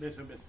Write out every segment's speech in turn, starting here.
બેસો બેસો.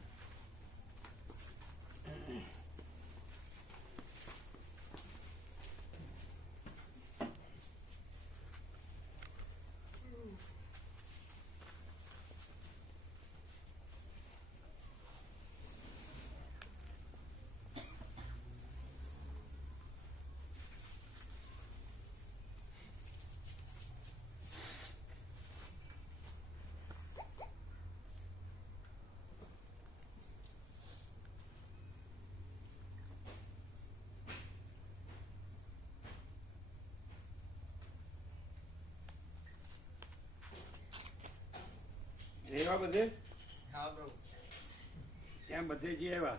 એવા બધે ત્યાં બધે જે એવા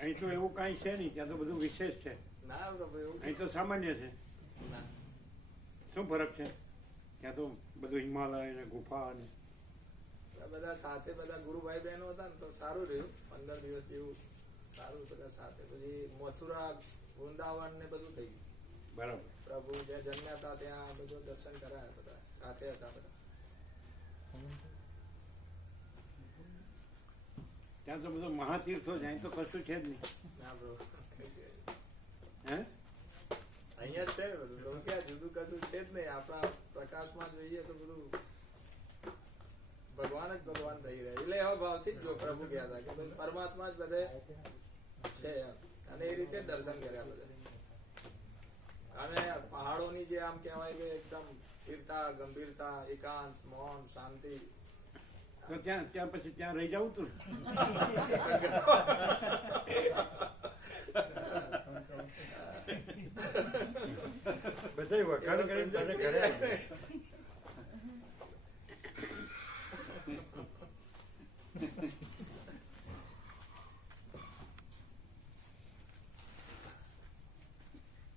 અહીં તો એવું કાંઈ છે નહીં, ત્યાં તો બધું વિશેષ છે. અહીં તો સામાન્ય છે. શું ફરક છે? ત્યાં તો બધું હિમાલય અને ગુફા અને બધા સાથે બધા ગુરુભાઈ બહેનો હતા ને તો સારું રહ્યું. 15 દિવસ જેવું સારું બધા સાથે. પછી મથુરા વૃંદાવન ને બધું થઈ ગયું. બરાબર. પ્રભુ જ્યાં જન્મ્યા હતા ત્યાં બધું દર્શન કરાયા બધા સાથે હતા બધા. ત્યાં તો બધું મહાતીર્થો જ, અહીં તો કશું છે જ નહીં. ના બ્રો, હે અહીંયા જ છે ને બધું. તો ક્યાં જુદું કશું છે જ નહીં. આપણા પ્રકાશમાં જોઈએ તો બધું ભગવાન જ ભગવાન થઈ રહ્યા. એટલે એવા ભાવથી જ જો પ્રભુ ગયા હતા કે ભાઈ પરમાત્મા જ બધે છે એમ. અને એ રીતે દર્શન કર્યા બધા. અને પહાડોની જે આમ કહેવાય કે એકદમ સ્થિરતા, ગંભીરતા, એકાંત, મૌન, શાંતિ. તો ત્યાં પછી ત્યાં રહી જવું તું. બધા વખાણ કરીને તને ઘરે આવી.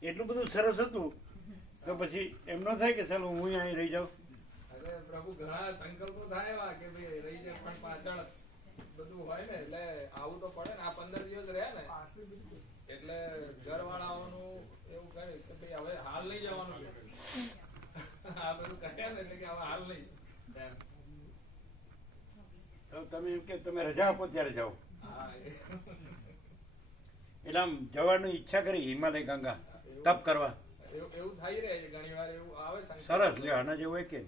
એટલું બધું સરસ હતું તો પછી એમ ન થાય કે ચાલો હું અહીં રહી જાઉં. અરે પ્રભુ ઘણા સંકલ્પો થાય એવા કે ભાઈ રહી જાય, પણ પાછળ બધું હોય ને એટલે આવું તો પડે ને. આ 15 દિવસ રહ્યા ને એટલે ઘરવાળાઓનું એવું કહે કે ભાઈ હવે હાલ નહીં જવાનું. આ બધું કહ્યા ને એટલે કે હવે હાલ નહીં એમ. તો તમે એમ કે તમે રજા આપો ત્યારે જાઓ. હા, એટલે આમ જવાની ઈચ્છા કરી હિમાલય ગંગા તપ કરવા. એવું થઈ રહે છે ઘણી વાર. એવું આવે સરસ લ્યો, આના જેવું હોય કે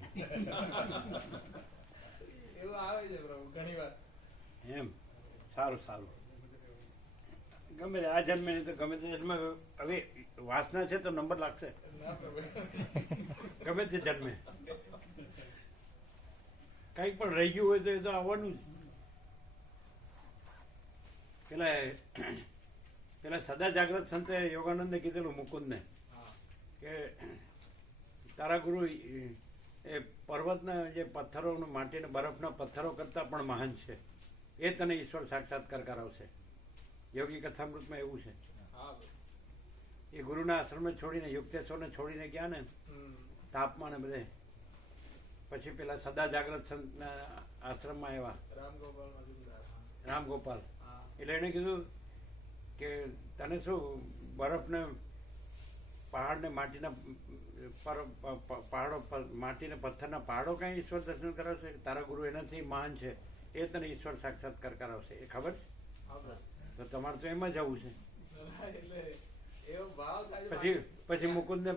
એવું આવે છે પ્રભુ ઘણી વાર. એમ સારું સારું. ગમે તે આ જન્મે નહીં તો ગમે તે જન્મે. હવે વાસના છે તો નંબર લાગશે. ના પ્રભુ, ગમે તે જન્મે કંઈક પણ રહી ગયું હોય તો એ તો આવવાનું જ. પેલા સદા જાગ્રત સંતે યોગાનંદે કીધેલું મુકુંદને કે તારા ગુરુ એ પર્વતના જે પથ્થરો માટીના બરફના પથ્થરો કરતાં પણ મહાન છે. એ તને ઈશ્વર સાક્ષાત્કાર કરાવશે. યોગી કથામૃતમાં એવું છે. એ ગુરુના આશ્રમે છોડીને યુક્તેશ્વરને છોડીને ગયા ને તાપમાં ને બધે, પછી પેલા સદા જાગ્રત સંતના આશ્રમમાં આવ્યા રામગોપાલ. એટલે એણે કીધું કે તને શું બરફને પહાડને માટીના પહાડો માટીને પથ્થરના પહાડો કાંઈ ઈશ્વર દર્શન કરાવશે? તારા ગુરુ એનાથી મહાન છે, એ તને ઈશ્વર સાક્ષાત્કાર કરાવશે. એ ખબર છે? તો તમારે તો એમાં જવું છે. પછી મુકુંદને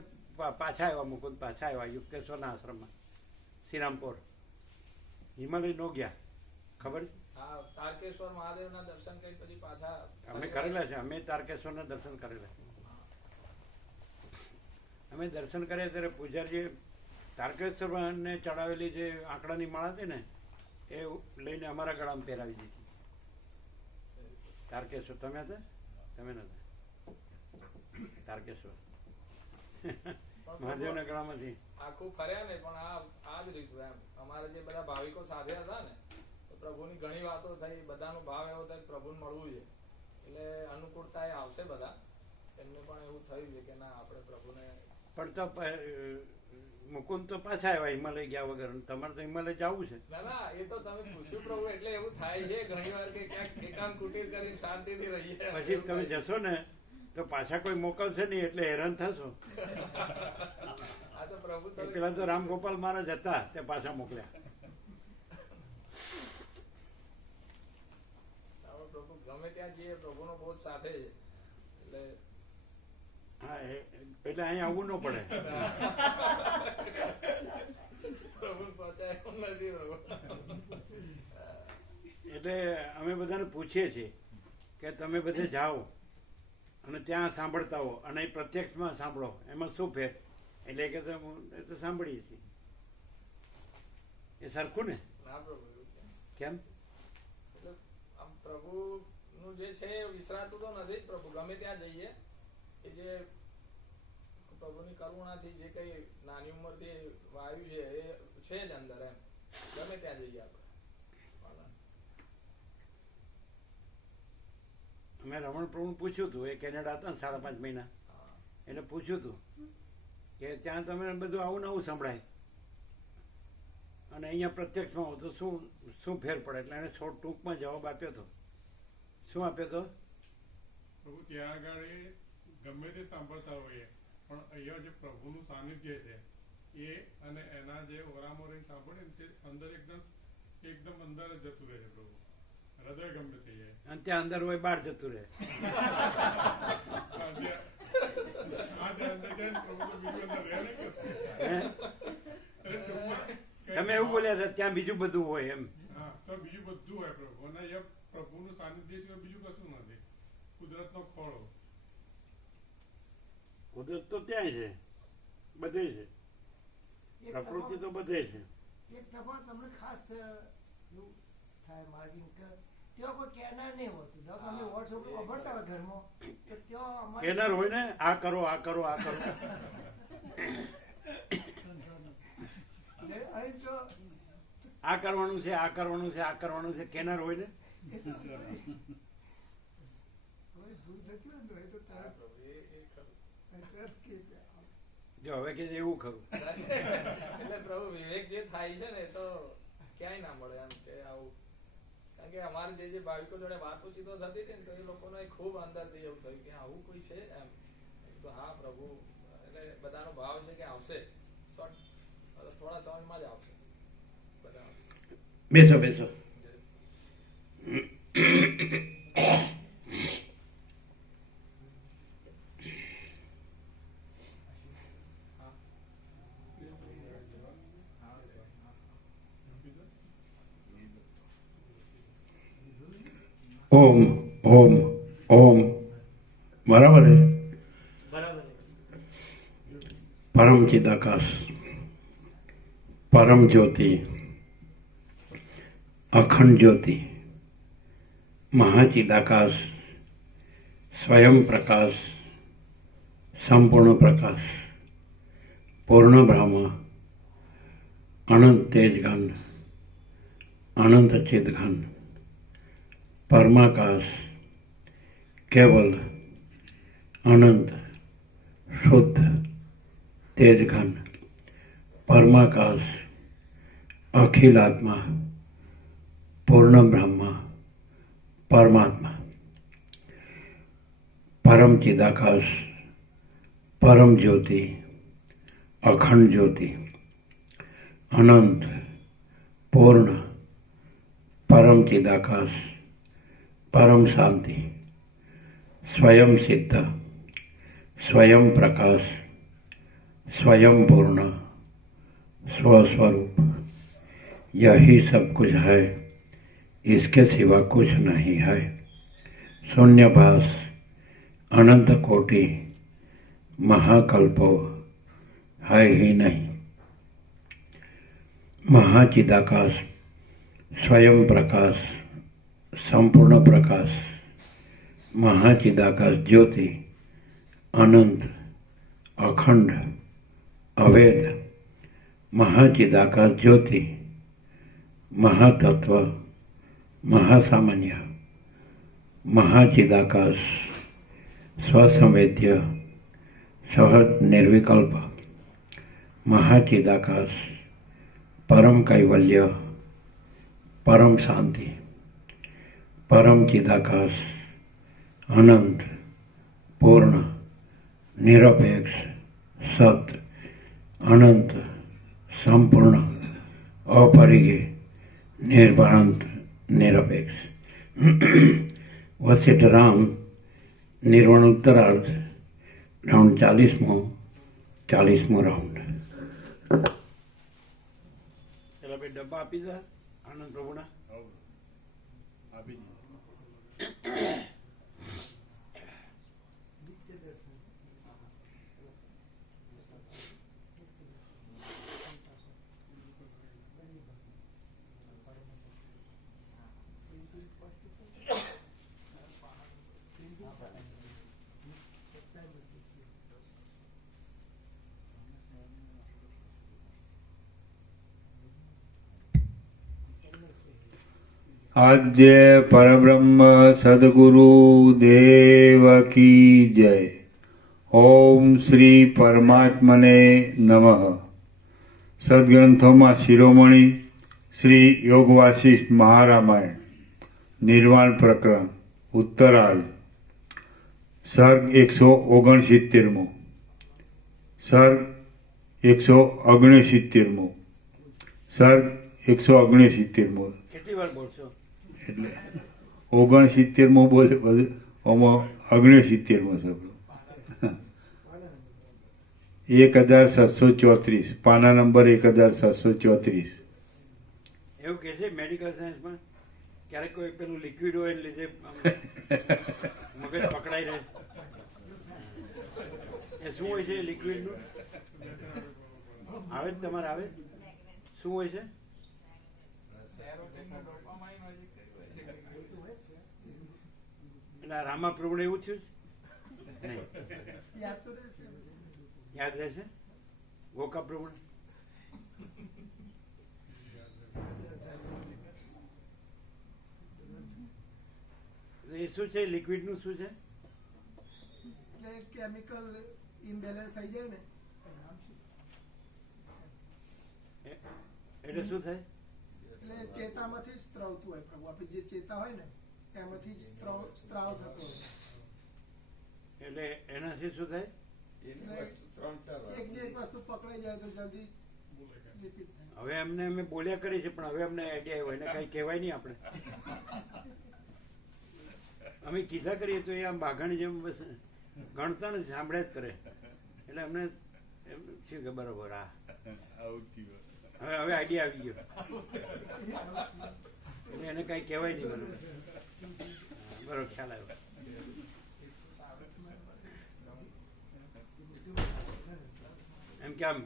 પાછા આવ્યા યુક્તેશ્વરના આશ્રમમાં શ્રીરામપુર. હિમાલય નો ગયા. ખબર છે? તારકેશ્વર મહાદેવના દર્શન કરી પછી પાછા અમે કરેલા છે. અમે તારકેશ્વરના દર્શન કરેલા. અમે દર્શન કર્યા ત્યારે પૂજારીએ તારકેશ્વરને ચડાવેલી જે આંકડાની માળા હતી ને એ લઈને અમારા ગળામાં પહેરાવી દીધી. તારકેશ્વર તમે હતા? તમે નતા? તારકેશ્વર મહાદેવના ગળામાંથી આખું ફર્યા ને. પણ આ જ રીતું એમ અમારા જે બધા ભાવિકો સાથે હતા ને તો પ્રભુની ઘણી વાતો થઈ. બધાનો ભાવ એવો થાય પ્રભુને મળવું છે એટલે અનુકૂળતા એ આવશે બધા. એમને પણ એવું થયું છે કે ના આપણે પ્રભુને. પણ તો મુકુંદ તો પાછા આવ્યા હિમાલય ગયા વગર. તમારે તો હિમાલય જવું છે. ના ના, એ તો તમે પૂછ્યું પ્રભુ એટલે એવું થાય છે ઘણી વાર કે ક્યાંક એકાંત કુટીર કરીને શાંતિથી રહીએ. પછી તમે જશો ને તો પાછા કોઈ મોકલશે નહીં એટલે હેરાન થશો. આ તો પ્રભુ પેલા તો રામગોપાલ મહારાજ હતા તે પાછા મોકલ્યા. એ પ્રભુનો બોધ સાથે છે. એટલે હા એટલે અહીંયા આવવું ન પડે. પ્રભુ પહોંચાય એમ નથી પ્રભુ. એટલે અમે બધાને પૂછીએ છીએ કે તમે બધે જાઓ અને ત્યાં સાંભળતા હો અને એ પ્રત્યક્ષમાં સાંભળો, એમાં શું ફેર? એટલે કે એ તો સાંભળીએ છીએ. એ સરખું ને? ના પ્રભુ એવું છે. કેમ? એટલે આમ પ્રભુનું જે છે એ વિસરાતું તો નથી જ. પ્રભુ ગમે ત્યાં જઈએ એ જે પ્રભુની કરુણાથી જે કઈ નાની ઉંમરથી વાયુ છે એ છે જ અંદર એમ. ગમે ત્યાં જઈએ આપણે. મેં રમણ પ્રભુને પૂછ્યું હતું, એ કેનેડા હતા ને 5.5 મહિના, એટલે પૂછ્યું હતું કે ત્યાં તમે બધું આવું નવું સંભળાય અને અહીંયા પ્રત્યક્ષમાં હો તો શું ફેર પડે? એટલે એને ટૂંકમાં જવાબ આપ્યો હતો. શું આપ્યો હતો? પ્રભુ ત્યાં આગળ ગમે તે સાંભળતા હોઈએ પણ અહીંયા જે પ્રભુનું સાનિધ્ય છે એ અને એના જે ઓરામોરી સાંભળે ને તે અંદર એકદમ અંદર જ જતું રહે છે. પ્રભુ હૃદય ગમે તે જાય અને ત્યાં અંદર હોય બહાર જતું રહે. તમે એવું બોલ્યા હતા ત્યાં બીજું બધું હોય એમ. હા, તો બીજું બધું હોય પ્રભુ, અને એ પ્રભુનું સાનિધ્ય સિવાય બીજું કશું નથી. કુદરતનો ખોળો. કુદરત તો ત્યાંય છે, બધે છે, પ્રકૃતિ તો બધે છે. એક ટપા તમને ખાસ એવું થાય માર્ગિંગ કે ત્યાં કોઈ કેનાર નહીં હોતું. જો તમે વોટ્સઅપ વાપરતા હોય ઘરમાં તો ત્યાં કેનાર હોય ને, આ કરો આ કરો આ કરો. અહીં તો આ કરવાનું છે આ કરવાનું છે આ કરવાનું છે, કેનાર હોય ને. હવે ભૂલ થતી હોય ને તો તરત પ્રભુ એ ખરું. તરત કે જો હવે કે એવું ખરું. એટલે પ્રભુ વિવેક જે થાય છે ને એ તો ક્યાંય ના મળે એમ કે આવું. કારણ કે અમારે જે ભાવિકો જોડે વાતોચીતો થતી હતી ને તો એ લોકોને ખૂબ અંદરથી એવું થયું કે આવું કોઈ છે એમ. તો હા પ્રભુ, એટલે બધાનો ભાવ છે કે આવશે, થોડા સમયમાં જ આવશે બધા આવશે. બેસો બેસો. ઓમ ઓમ ઓમ. બરાબર છે. પરમ ચિદાકાશ, પરમ જ્યોતિ, અખંડ જ્યોતિ, મહાચિદાકાશ, સ્વયં પ્રકાશ, સંપૂર્ણ પ્રકાશ, પૂર્ણ બ્રહ્મ, અનંત તેજઘન, અનંત ચિદઘન, પરમાકાશ, કેવલ, અનંત, શુદ્ધ, તેજઘન, પરમાકાશ, અખિલાત્મા, पूर्ण ब्रह्म, परमात्मा, परम चिदाकाश, परम ज्योति, अखंड ज्योति, अनंत, पूर्ण, परम चिदाकाश, परम शांति, स्वयं सिद्ध, स्वयं प्रकाश, स्वयं पूर्ण, स्वस्वरूप, यही सब कुछ है, इसके सिवा कुछ नहीं है। शून्यभास, अनंत कोटि, महाकल्पो है ही नहीं। महाचिदाकाश, स्वयं प्रकाश, संपूर्ण प्रकाश, महाचिदाकाश ज्योति, अनंत, अखंड, अवेद, महाचिदाकाश ज्योति, महातत्व, महासामान्य, महाचिदाकाश, स्वसंवेद्य, सहज निर्विकल्प, महाचिदाकाश, परम कैवल्य, परम शांति, परम चिदाकाश, अनंत, पूर्ण, निरपेक्ष, सत्य, अनंत, संपूर्ण, अपरिग्रह, निर्भ्रांत, निरपेक्ष, વસિષ્ઠ રામ નિર્વાણ ઉત્તરાર્ધ રાઉન્ડ 40મો રાઉન્ડ. પેલા બે ડબ્બા આપી દે આનંદ પ્રભુના. આપી દીધું. આદ્ય પરબ્રહ્મ સદગુરુ દેવ કી જય. ઓમ શ્રી પરમાત્મને નમઃ. સદગ્રંથોમાં શિરોમણી શ્રી યોગ વાસિષ્ઠ મહારામાયણ નિર્વાણ પ્રકરણ ઉત્તરાર્ધ સર્ગ 169મો. સર્ગ 169મો. સર્ગ 169મો. કેટલી વાર બોલશો? એટલે 69મો બોલે બધું આમાં 69મો શબ્દ. 1734 પાના નંબર 1734. એવું કે છે મેડિકલ સાયન્સમાં ક્યારેક કોઈ પેલું લિક્વિડ હોય એને લીધે આમ મગજ પકડાઈ રહે. એ શું હોય છે લિક્વિડનું? આવે જ તમારે આવે? શું હોય છે? એટલે રામાપ્રભુને એવું થયું છે? નહીં. યાદ રહેશે ગોકા પ્રભુને? એ શું છે લિક્વિડનું શું છે? એટલે કેમિકલ ઇમ્બેલેન્સ થઈ જાય ને એટલે શું થાય? એટલે ચેતામાંથી જ સ્ત્રાવતું હોય પ્રભુ. આપણી જે ચેતા હોય ને એમાંથી જ સ્ત્રાવ થતો હોય. એટલે એનાથી શું થાય? એટલે એકની એક વસ્તુ પકડાઈ જાય તો જલ્દી રિપીટ થાય. હવે અમને અમે બોલ્યા કરી છે પણ હવે અમને આઈડિયા આવ્યો. એને કઈ કહેવાય નહીં આપણે. અમે કીધા કરીએ તો એ આમ બાઘાણી જેમ બસ ગણતા નથી, સાંભળ્યા જ કરે. એટલે અમને એમ શું કે બરોબર હા હવે આઈડિયા આવી ગયો. એટલે એને કઈ કહેવાય નહીં બરોબર. બરોબર ખ્યાલ આવ્યો. એમ કે આમ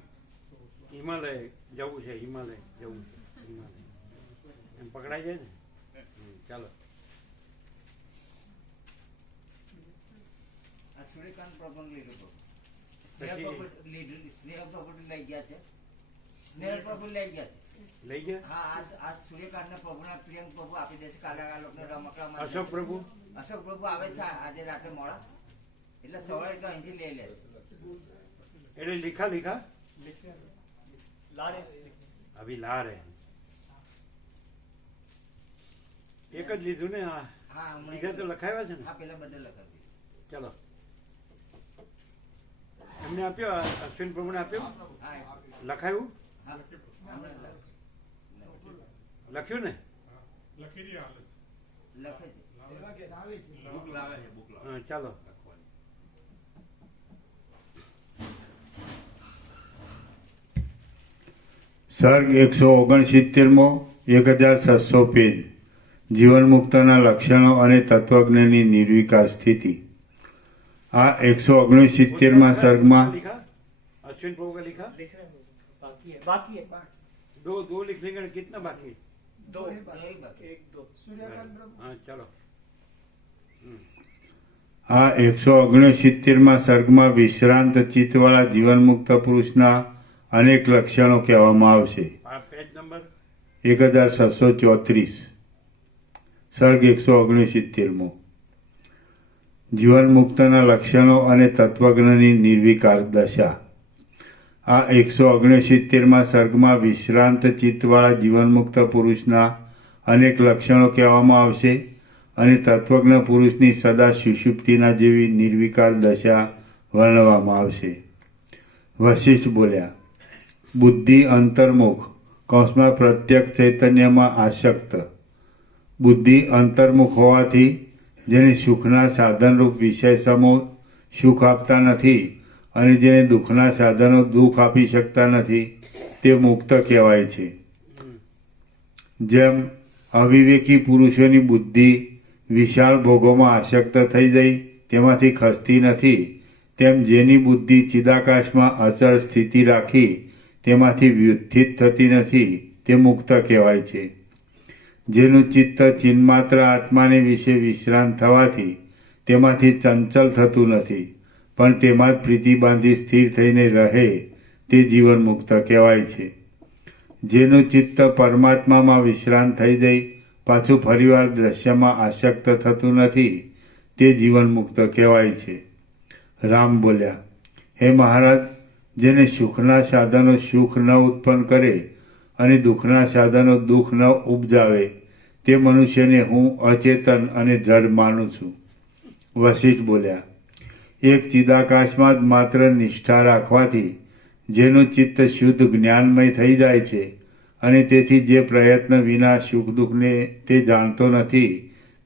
હિમાલય જવું છે, હિમાલય જવું છે, હિમાલય એમ પકડાઈ જાય ને. ચાલો સૂર્યકાંત પ્રભુ લીધું હતું. પછી સ્નેહ પ્રભુ લઈ ગયા છે. સ્નેહ પ્રભુ લઈ ગયા છે. લઈ ગયા. હા, આ સૂર્યકાંત પ્રભુના પ્રિયંક પ્રભુ આપી દેશે. કાલે આ લોકોને રમકડા અશોક પ્રભુ અશોક પ્રભુ આવે છે આજે રાત્રે મોડા. એટલે સવારે તો અહીંથી લઈ લે. એટલે લીખા લીખા અભી લા રે એક જ લીધું ને. હા હા, બીજા તો લખાવ્યા છે ને. હા, પેલા બધા લખાવી. ચલો એમને આપ્યો, અશ્વિન પ્રભુને આપ્યો, હા, લખાયું, હા, હમણાં લખ્યું ને. લખી દે હાલ લખે છે. હા ચાલો. સર્ગ 169મો. 1600 પેજ. જીવન મુક્તના લક્ષણો અને તત્વજ્ઞની નિર્વિકાર સ્થિતિ. આ 169માં સર્ગમાં लिखा अश्विन प्रभु का लिखा બાકી હે. दो लिख लेंगे. कितना बाकी है? દો એ બાકી. સૂર્યકાંત પ્રભુ हाँ चलो. આ 169માં સર્ગમાં વિશ્રાંત ચિત્તવાળા જીવનમુક્ત પુરુષના અનેક લક્ષણો કહેવામાં આવશે. Page number 1634. સર્ગ 169મો. જીવનમુક્તના લક્ષણો અને તત્વજ્ઞની નિર્વિકાર દશા. આ 169માં સર્ગમાં વિશ્રાંત ચિત્તવાળા જીવનમુક્ત પુરુષના અનેક લક્ષણો કહેવામાં આવશે અને તત્વજ્ઞ પુરુષની સદા સુષુપ્તિના જેવી નિર્વિકાર દશા વર્ણવવામાં આવશે. વશિષ્ઠ બોલ્યા, બુદ્ધિ અંતર્મુખ કૌંસમાં પ્રત્યક્ષ ચૈતન્યમાં આસક્ત. બુદ્ધિ અંતર્મુખ હોવાથી જેને સુખના સાધનરૂપ વિષય સમૂહ સુખ આપતા નથી અને જેને દુઃખના સાધનો દુઃખ આપી શકતા નથી તે મુક્ત કહેવાય છે. જેમ અવિવેકી પુરુષોની બુદ્ધિ વિશાળ ભોગોમાં આસક્ત થઈ જઈ તેમાંથી ખસતી નથી, તેમ જેની બુદ્ધિ ચિદાકાશમાં અચળ સ્થિતિ રાખી તેમાંથી વ્યુત્થિત થતી નથી તે મુક્ત કહેવાય છે. જેનું ચિત્ત ચિન્માત્ર આત્માને વિશે વિશ્રાંત થવાથી તેમાંથી ચંચલ થતું નથી પણ તેમાં જ પ્રીતિ બાંધી સ્થિર થઈને રહે તે જીવન મુક્ત કહેવાય છે. જેનું ચિત્ત પરમાત્મામાં વિશ્રાંત થઈ જઈ પાછું ફરીવાર દ્રશ્યમાં આસક્ત થતું નથી તે જીવન મુક્ત કહેવાય છે. રામ બોલ્યા, હે મહારાજ, જેને સુખના સાધનો સુખ ન ઉત્પન્ન કરે અને દુઃખના સાધનો દુઃખ ન ઉપજાવે તે મનુષ્યને હું અચેતન અને જડ માનું છું. વશિષ્ઠ બોલ્યા, એક ચિદાકાશમાં જ માત્ર નિષ્ઠા રાખવાથી જેનું ચિત્ત શુદ્ધ જ્ઞાનમય થઈ જાય છે અને તેથી જે પ્રયત્ન વિના સુખ દુઃખને તે જાણતો નથી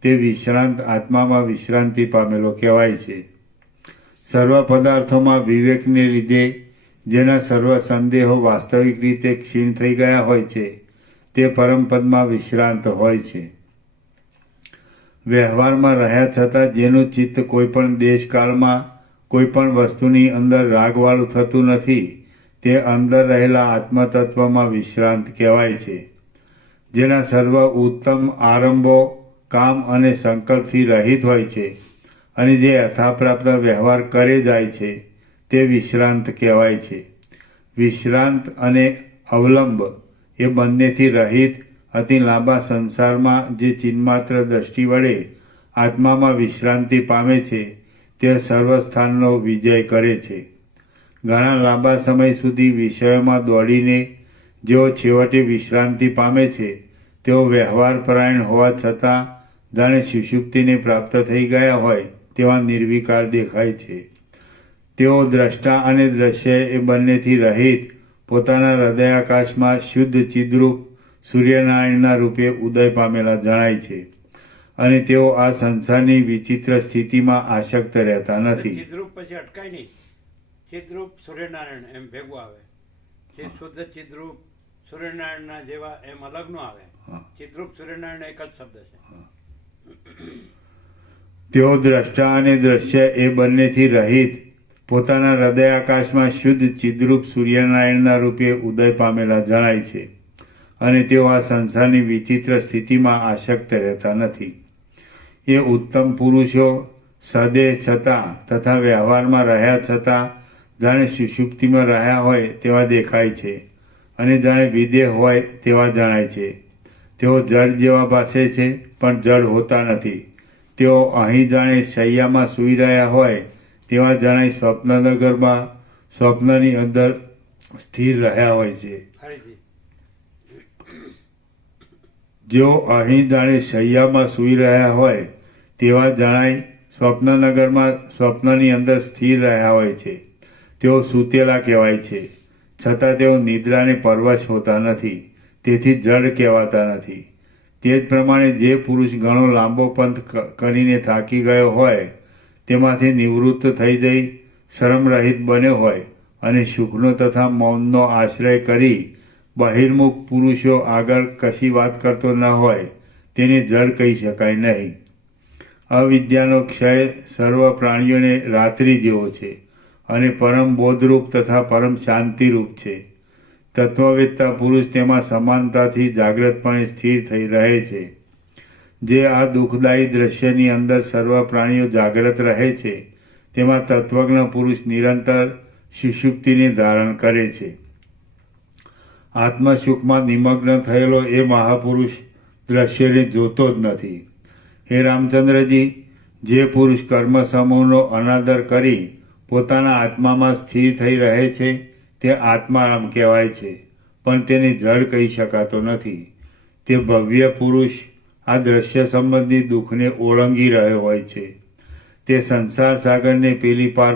તે વિશ્રાંત આત્મામાં વિશ્રાંતિ પામેલો કહેવાય છે. સર્વ પદાર્થોમાં વિવેકને લીધે જેના સર્વ સંદેહો વાસ્તવિક રીતે ક્ષીણ થઈ ગયા હોય છે તે પરમપદમાં વિશ્રાંત હોય છે. વ્યવહારમાં રહ્યા છતાં જેનું ચિત્ત કોઈપણ દેશકાળમાં કોઈપણ વસ્તુની અંદર રાગવાળું થતું નથી તે અંદર રહેલા આત્મતત્વમાં વિશ્રાંત કહેવાય છે. જેના સર્વ ઉત્તમ આરંભો કામ અને સંકલ્પથી રહિત હોય છે અને જે યથાપ્રાપ્ત વ્યવહાર કરે જાય છે તે વિશ્રાંત કહેવાય છે. વિશ્રાંત અને અવલંબ એ બંનેથી રહિત અતિ લાંબા સંસારમાં જે ચિન્માત્ર દ્રષ્ટિ વડે આત્મામાં વિશ્રાંતિ પામે છે તે સર્વસ્થાનનો વિજય કરે છે. ઘણા લાંબા સમય સુધી વિષયોમાં દોડીને જેઓ છેવટે વિશ્રાંતિ પામે છે તેઓ વ્યવહારપરાયણ હોવા છતાં જાણે સુષુપ્તિને પ્રાપ્ત થઈ ગયા હોય તેવા નિર્વિકાર દેખાય છે. તેઓ દ્રષ્ટા અને દ્રશ્ય એ બંનેથી રહિત પોતાના હૃદયાકાશમાં શુદ્ધ ચિદ્રૂપ સૂર્યનારાયણના રૂપે ઉદય પામેલા જણાય છે અને તેઓ આ સંસારની વિચિત્ર સ્થિતિમાં આસક્ત રહેતા નથી. ચિદ્રૂપ પછી અટકાય નહીં, ચિદ્રૂપ સૂર્યનારાયણ એમ ભેગું આવે છે. શુદ્ધ ચિદ્રૂપ સૂર્યનારાયણના જેવા એમ અલગ નો આવે. ચિદ્રૂપ સૂર્યનારાયણ એક જ શબ્દ છે. તેઓ દ્રષ્ટા અને દ્રશ્ય એ બંનેથી રહિત પોતાના હૃદયાકાશમાં શુદ્ધ ચિદ્રૂપ સૂર્યનારાયણના રૂપે ઉદય પામેલા જણાય છે અને તેઓ આ સંસારની વિચિત્ર સ્થિતિમાં આસક્ત રહેતા નથી. એ ઉત્તમ પુરુષો સદેહ છતાં તથા વ્યવહારમાં રહ્યા છતાં જાણે સુષુપ્તિમાં રહ્યા હોય તેવા દેખાય છે અને જાણે વિદેહ હોય તેવા જણાય છે. તેઓ જળ જેવા ભાસે છે પણ જળ હોતા નથી. તેઓ અહીં જાણે શૈયામાં સૂઈ રહ્યા હોય તેવા જણાય સ્વપ્નનગરમાં સ્વપ્નની અંદર સ્થિર રહ્યા હોય છે. જેઓ અહીં જાણે શૈયામાં સૂઈ રહ્યા હોય તેવા જણાય સ્વપ્નનગરમાં સ્વપ્નની અંદર સ્થિર રહ્યા હોય છે. તેઓ સૂતેલા કહેવાય છે છતાં તેઓ નિદ્રાને પરવશ હોતા નથી, તેથી જડ કહેવાતા નથી. તે જ પ્રમાણે જે પુરુષ ઘણો લાંબો પંથ કરીને થાકી ગયો હોય તેમાંથી નિવૃત્ત થઈ જઈ શ્રમરહિત બન્યો હોય અને સુખનો તથા મૌનનો આશ્રય કરી બહિર્મુખ પુરુષો આગળ કશી વાત કરતો ન હોય તેને જડ કહી શકાય નહીં. અવિદ્યાનો ક્ષય સર્વ પ્રાણીઓને રાત્રિ જેવો છે અને પરમ બોધરૂપ તથા પરમ શાંતિરૂપ છે. તત્વવેત્તા પુરુષ તેમાં સમાનતાથી જાગ્રતપણે સ્થિર થઈ રહે છે. જે આ દુઃખદાયી દ્રશ્યની અંદર સર્વ પ્રાણીઓ જાગ્રત રહે છે તેમાં તત્વજ્ઞ પુરુષ નિરંતર સુષુપ્તિને ધારણ કરે છે. આત્મસુખમાં નિમગ્ન થયેલો એ મહાપુરુષ દ્રશ્યને જોતો જ નથી. હે રામચંદ્રજી, જે પુરુષ કર્મ સમૂહનો અનાદર કરી પોતાના આત્મામાં સ્થિર થઈ રહે છે તે આત્મારામ કહેવાય છે પણ તેને જડ કહી શકાતો નથી. તે ભવ્ય પુરુષ આ દ્રશ્ય સંબંધી દુઃખને ઓળંગી રહ્યો હોય છે. તે સંસાર સાગરને પેલી પાર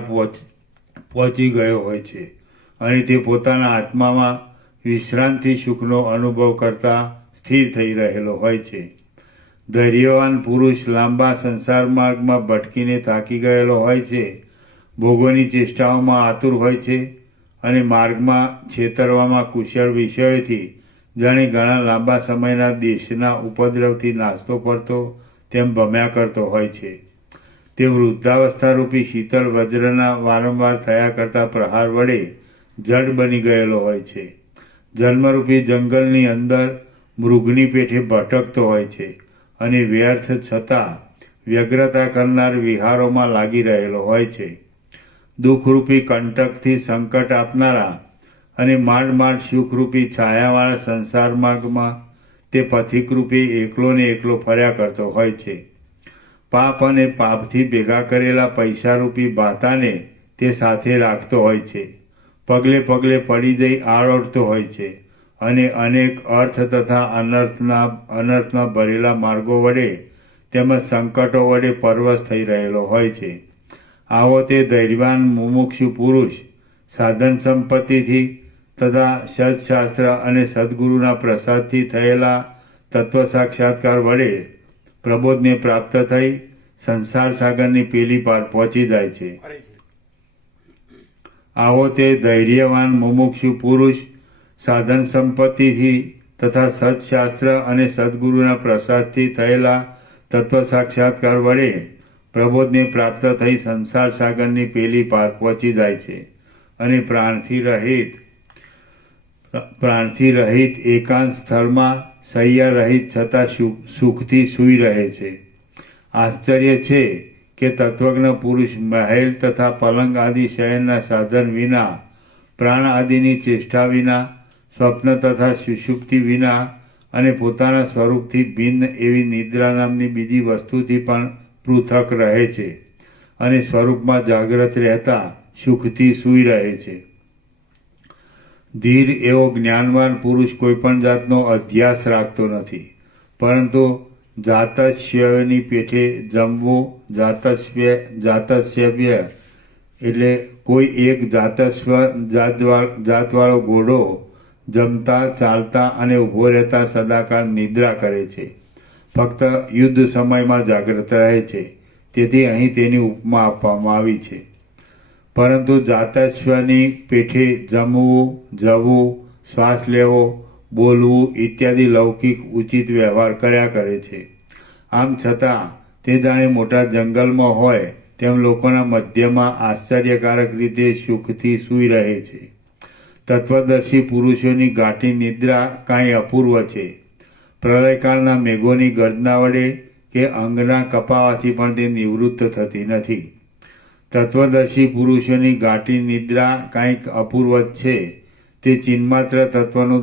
પહોંચી ગયો હોય છે અને તે પોતાના આત્મામાં વિશ્રાંતિ સુખનો અનુભવ કરતા સ્થિર થઈ રહેલો હોય છે. ધૈર્યવાન પુરુષ લાંબા સંસાર માર્ગમાં ભટકીને થાકી ગયેલો હોય છે, ભોગોની ચેષ્ટાઓમાં આતુર હોય છે અને માર્ગમાં છેતરવામાં કુશળ વિષયોથી જાણે ઘણા લાંબા સમયના દેશના ઉપદ્રવથી નાસ્તો પડતો તેમ ભમ્યા કરતો હોય છે. તે વૃદ્ધાવસ્થારૂપી શીતળ વજ્રના વારંવાર થયા કરતા પ્રહાર વડે જડ બની ગયેલો હોય છે. જન્મરૂપી જંગલની અંદર મૃગની પેઠે ભટકતો હોય છે અને વ્યર્થ છતાં વ્યગ્રતા કરનાર વિહારોમાં લાગી રહેલો હોય છે. દુઃખરૂપી કંટકથી સંકટ આપનારા અને માંડ માંડ સુખરૂપી છાયાવાળા સંસાર માર્ગમાં તે પથિકરૂપી એકલો ને એકલો ફર્યા કરતો હોય છે. પાપ અને પાપથી ભેગા કરેલા પૈસારૂપી બાતાને તે સાથે રાખતો હોય છે. પગલે પગલે પડી જઈ આળોટતો હોય છે અને અનેક અર્થ તથા અનર્થના ભરેલા માર્ગો વડે તેમજ સંકટો વડે પરવશ થઈ રહેલો હોય છે. આવો તે ધૈર્યવાન મુમુક્ષુ પુરુષ સાધન સંપત્તિથી તથા સત્શાસ્ત્ર અને સદગુરુના પ્રસાદથી થયેલા તત્વ સાક્ષાત્કાર વડે પ્રબોધને પ્રાપ્ત થઈ સંસાર સાગરની પેલી પાર પહોંચી જાય છે. આવો તે ધૈર્યવાન મુમુક્ષુ પુરુષ સાધન સંપત્તિથી તથા સત્શાસ્ત્ર અને સદગુરુના પ્રસાદથી થયેલા તત્વ સાક્ષાત્કાર વડે પ્રબોધને પ્રાપ્ત થઈ સંસાર સાગરની પેલી પાર પહોંચી જાય છે અને પ્રાણથી રહિત એકાંત સ્થળમાં શૈયા રહિત છતાં સુખથી સૂઈ રહે છે. આશ્ચર્ય છે કે તત્વજ્ઞ પુરુષ મહેલ તથા પલંગ આદિ શયનના સાધન વિના, પ્રાણ આદિની ચેષ્ટા વિના, સ્વપ્ન તથા સુષુપ્તિ વિના અને પોતાના સ્વરૂપથી ભિન્ન એવી નિદ્રા નામની બીજી વસ્તુથી પણ પૃથક રહે છે અને સ્વરૂપમાં જાગ્રત રહેતા સુખથી સૂઈ રહે છે. ધીર એવો જ્ઞાનવાન પુરુષ કોઈપણ જાતનો અધ્યાસ રાખતો નથી, પરંતુ જાતસ્યની પેઠે જમવું, જાતસ્યવ્ય એટલે કોઈ એક જાતવાળો ઘોડો જમતા, ચાલતા અને ઊભો રહેતા સદાકાળ નિદ્રા કરે છે, ફક્ત યુદ્ધ સમયમાં જાગ્રત રહે છે. તેથી અહીં તેની ઉપમા આપવામાં આવી છે. પરંતુ જાતસ્વની પેઠે જમવું, જવું, શ્વાસ લેવો, બોલવું ઇત્યાદિ લૌકિક ઉચિત વ્યવહાર કર્યા કરે છે. આમ છતાં તે જાણે મોટા જંગલમાં હોય તેમ લોકોના મધ્યમાં આશ્ચર્યકારક રીતે સુખથી સૂઈ રહે છે. તત્વદર્શી પુરુષોની ગાંઠી નિદ્રા કાંઈ અપૂર્વ છે. પ્રલયકાળના મેઘોની ગર્જના વડે કે અંગના કપાવાથી પણ તે નિવૃત્ત થતી નથી. તત્વદર્શી પુરુષોની ગાંઠી નિદ્રા કાંઈક અપૂર્વ જ છે. તે ચિન્માત્ર તત્વનું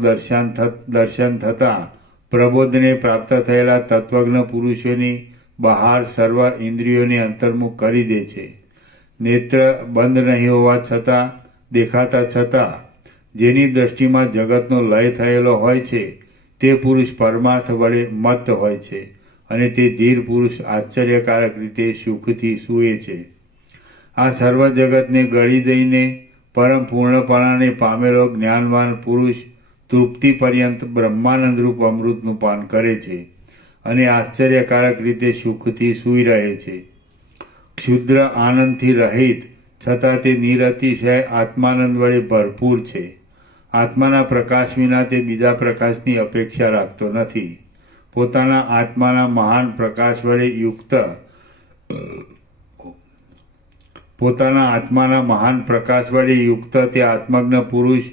દર્શન થતાં પ્રબોધને પ્રાપ્ત થયેલા તત્વજ્ઞ પુરુષોની બહાર સર્વ ઇન્દ્રિયોને અંતર્મુખ કરી દે છે. નેત્ર બંધ નહીં હોવા છતાં, દેખાતા છતાં જેની દ્રષ્ટિમાં જગતનો લય થયેલો હોય છે તે પુરુષ પરમાર્થ વડે મત્ત હોય છે અને તે ધીર પુરુષ આશ્ચર્યકારક રીતે સુખથી સૂએ છે. આ સર્વ જગતને ગળી દઈને પરમ પૂર્ણપણાને પામેલો જ્ઞાનવાન પુરુષ તૃપ્તિ પર્યંત બ્રહ્માનંદરૂપ અમૃતનું પાન કરે છે અને આશ્ચર્યકારક રીતે સુખથી સૂઈ રહે છે. ક્ષુદ્ર આનંદથી રહિત છતાં તે નિરતિશય આત્માનંદ વડે ભરપૂર છે. આત્માના પ્રકાશ વિના તે બીજા પ્રકાશની અપેક્ષા રાખતો નથી. પોતાના આત્માના મહાન પ્રકાશ વડે યુક્ત તે આત્મજ્ઞ પુરુષ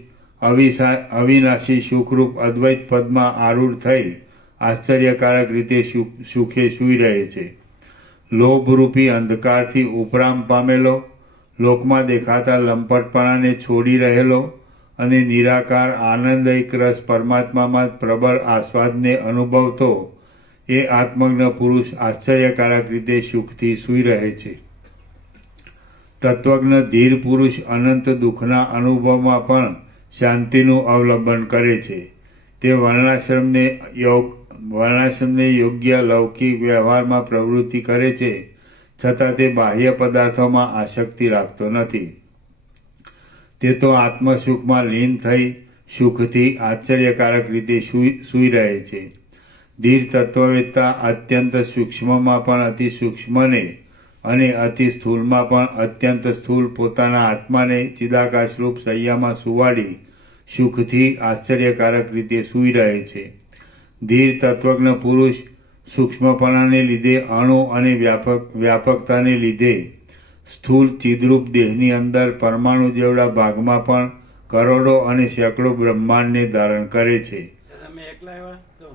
અવિનાશી સુખરૂપ અદ્વૈત પદમાં આરૂઢ થઈ આશ્ચર્યકારક રીતે સુખે સૂઈ રહે છે. લોભરૂપી અંધકારથી ઉપરામ પામેલો, લોકમાં દેખાતા લંપટપણાને છોડી રહેલો અને નિરાકાર આનંદયક રસ પરમાત્મામાં પ્રબળ આસ્વાદને અનુભવતો એ આત્મજ્ઞ પુરુષ આશ્ચર્યકારક રીતે સુખથી સૂઈ રહે છે. તત્વજ્ઞ ધીર પુરુષ અનંત દુઃખના અનુભવમાં પણ શાંતિનું અવલંબન કરે છે. તે વર્ણાશ્રમને યોગ્ય લૌકિક વ્યવહારમાં પ્રવૃત્તિ કરે છે, છતાં તે બાહ્ય પદાર્થોમાં આસક્તિ રાખતો નથી. તે તો આત્મસુખમાં લીન થઈ સુખથી આશ્ચર્યકારક રીતે સૂઈ રહે છે. ધીર તત્વવેત્તા અત્યંત સૂક્ષ્મમાં પણ અતિ સૂક્ષ્મને અને અતિ સ્થૂળમાં પણ અત્યંત સ્થૂળ પોતાના આત્માને ચિદાકાશરૂપ સૈયામાં સુવાડી સુખથી આશ્ચર્યકારક રીતે સૂઈ રહે છે. ધીર તત્વજ્ઞ પુરુષ સૂક્ષ્મપણાને લીધે અણુ અને વ્યાપકતાને લીધે સ્થૂળ ચિદરૂપ દેહની અંદર પરમાણુ જેવડા ભાગમાં પણ કરોડો અને સેંકડો બ્રહ્માંડને ધારણ કરે છે. તો તમે એકલા આવ્યા તો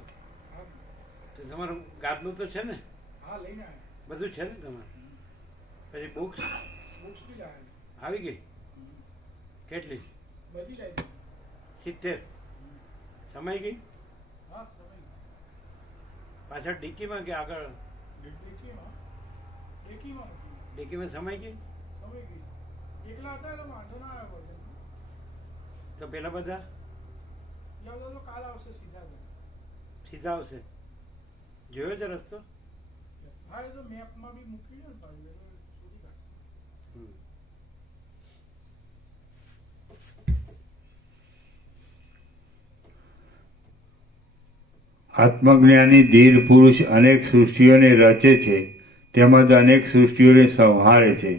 તમારું ગાદલું તો છે ને, હા લઈને આવ્યા. બધું છે ને તમારે? પછી બુક્સ બુક્સ બી લાવ્યા. આવી ગઈ? કેટલી? બધી લાવી. 70 સમાઈ ગઈ? હા સમય પાછળ ડીકીમાં કે આગળ? ડેકીમાં ડેકીમાં ડીકીમાં સમાઈ ગઈ? સમય ગઈ. એકલા હતા એટલે વાંધો ના આવ્યો બધો. તો પેલા બધા યાદ તો કાલ આવશે સીધા જ. સીધા આવશે? જોયો છે રસ્તો? હા એ તો મેપમાં બી મૂકી છે ને પાછું એટલે શોધી કાઢશે. હમ. આત્મજ્ઞાની ધીર પુરુષ અનેક સૃષ્ટિઓને રચે છે તેમજ અનેક સૃષ્ટિઓને સંહારે છે,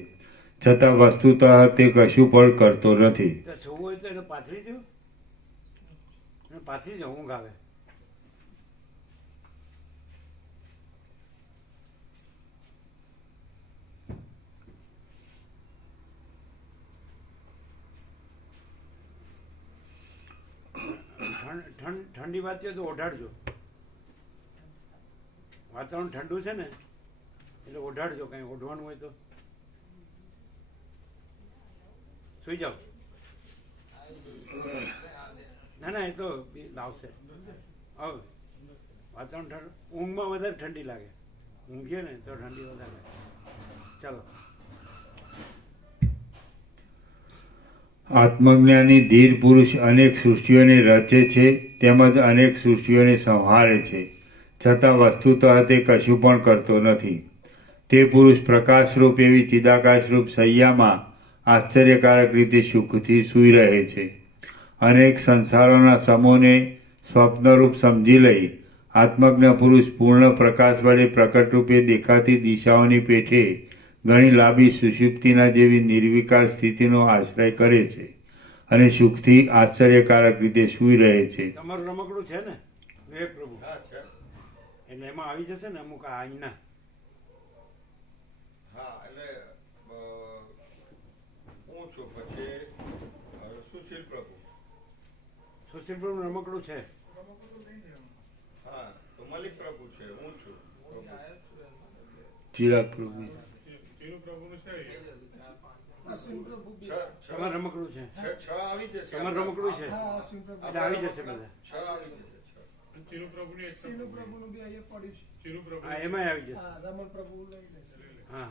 છતાં વસ્તુતઃ તે કશું પણ કરતો નથી. તો જોવું હોય તો એને પાથરી દો, એને પાથરી દો, ઊંઘ આવે. ઠંડી વાત છે તો ઓઢાડજો. વાતાવરણ ઠંડુ છે ને એટલે ઓઢાડજો, કઈ ઓઢવાનું હોય તો સુઈ જાઓ. ના ના, એ તો લાવશે. હવે વાતાવરણ ઠંડુ, ઊંઘમાં વધારે ઠંડી લાગે, ઊંઘીએ ને તો ઠંડી વધારે લાગે. ચાલો. આત્મજ્ઞાની ધીર પુરુષ અનેક સૃષ્ટિઓને રચે છે તેમજ અનેક સૃષ્ટિઓને સંહારે છે, છતાં વસ્તુતઃ તે કશું પણ કરતો નથી. તે પુરુષ પ્રકાશરૂપ એવી ચિદાકાશરૂપ સૈયામાં આશ્ચર્યકારક રીતે સુખથી સૂઈ રહે છે. અનેક સંસારોના સમૂહને સ્વપ્નરૂપ સમજી લઈ આત્મજ્ઞ પુરુષ પૂર્ણ પ્રકાશ વડે પ્રકટરૂપે દેખાતી દિશાઓની પેઠે ઘણી લાંબી સુષુપ્તિના જેવી નિર્વિકાર સ્થિતિનો આશ્રય કરે છે અને સુખથી આશ્ચર્યકારક રીતે સૂઈ રહે છે. તમારું રમકડું છે ને વિવેક પ્રભુ? એટલે એમાં આવી જશે ને અમુક આજના. હા, એટલે હું છું, પછી સુશીલ પ્રભુ. સુશીલ પ્રભુ રમકડું છે? હા, તો મલિક પ્રભુ છે, હું છું. ચિરાગ પ્રભુ ચીનું પ્રભુનું છે એ. અશ્વિન પ્રભુ બી. તમારું રમકડું છે? છ આવી જશે. તમારું રમકડું છે? હા અશ્વિન પ્રભુ. એટલે આવી જશે બધા. છ આવી જશે. ચીનું પ્રભુની એક ચીનુ પ્રભુનું બી અહીંયા પડ્યું છે. ચીનું પ્રભુ હા, એમાં આવી જશે. હા રમણ પ્રભુ લઈ લેશે. હા,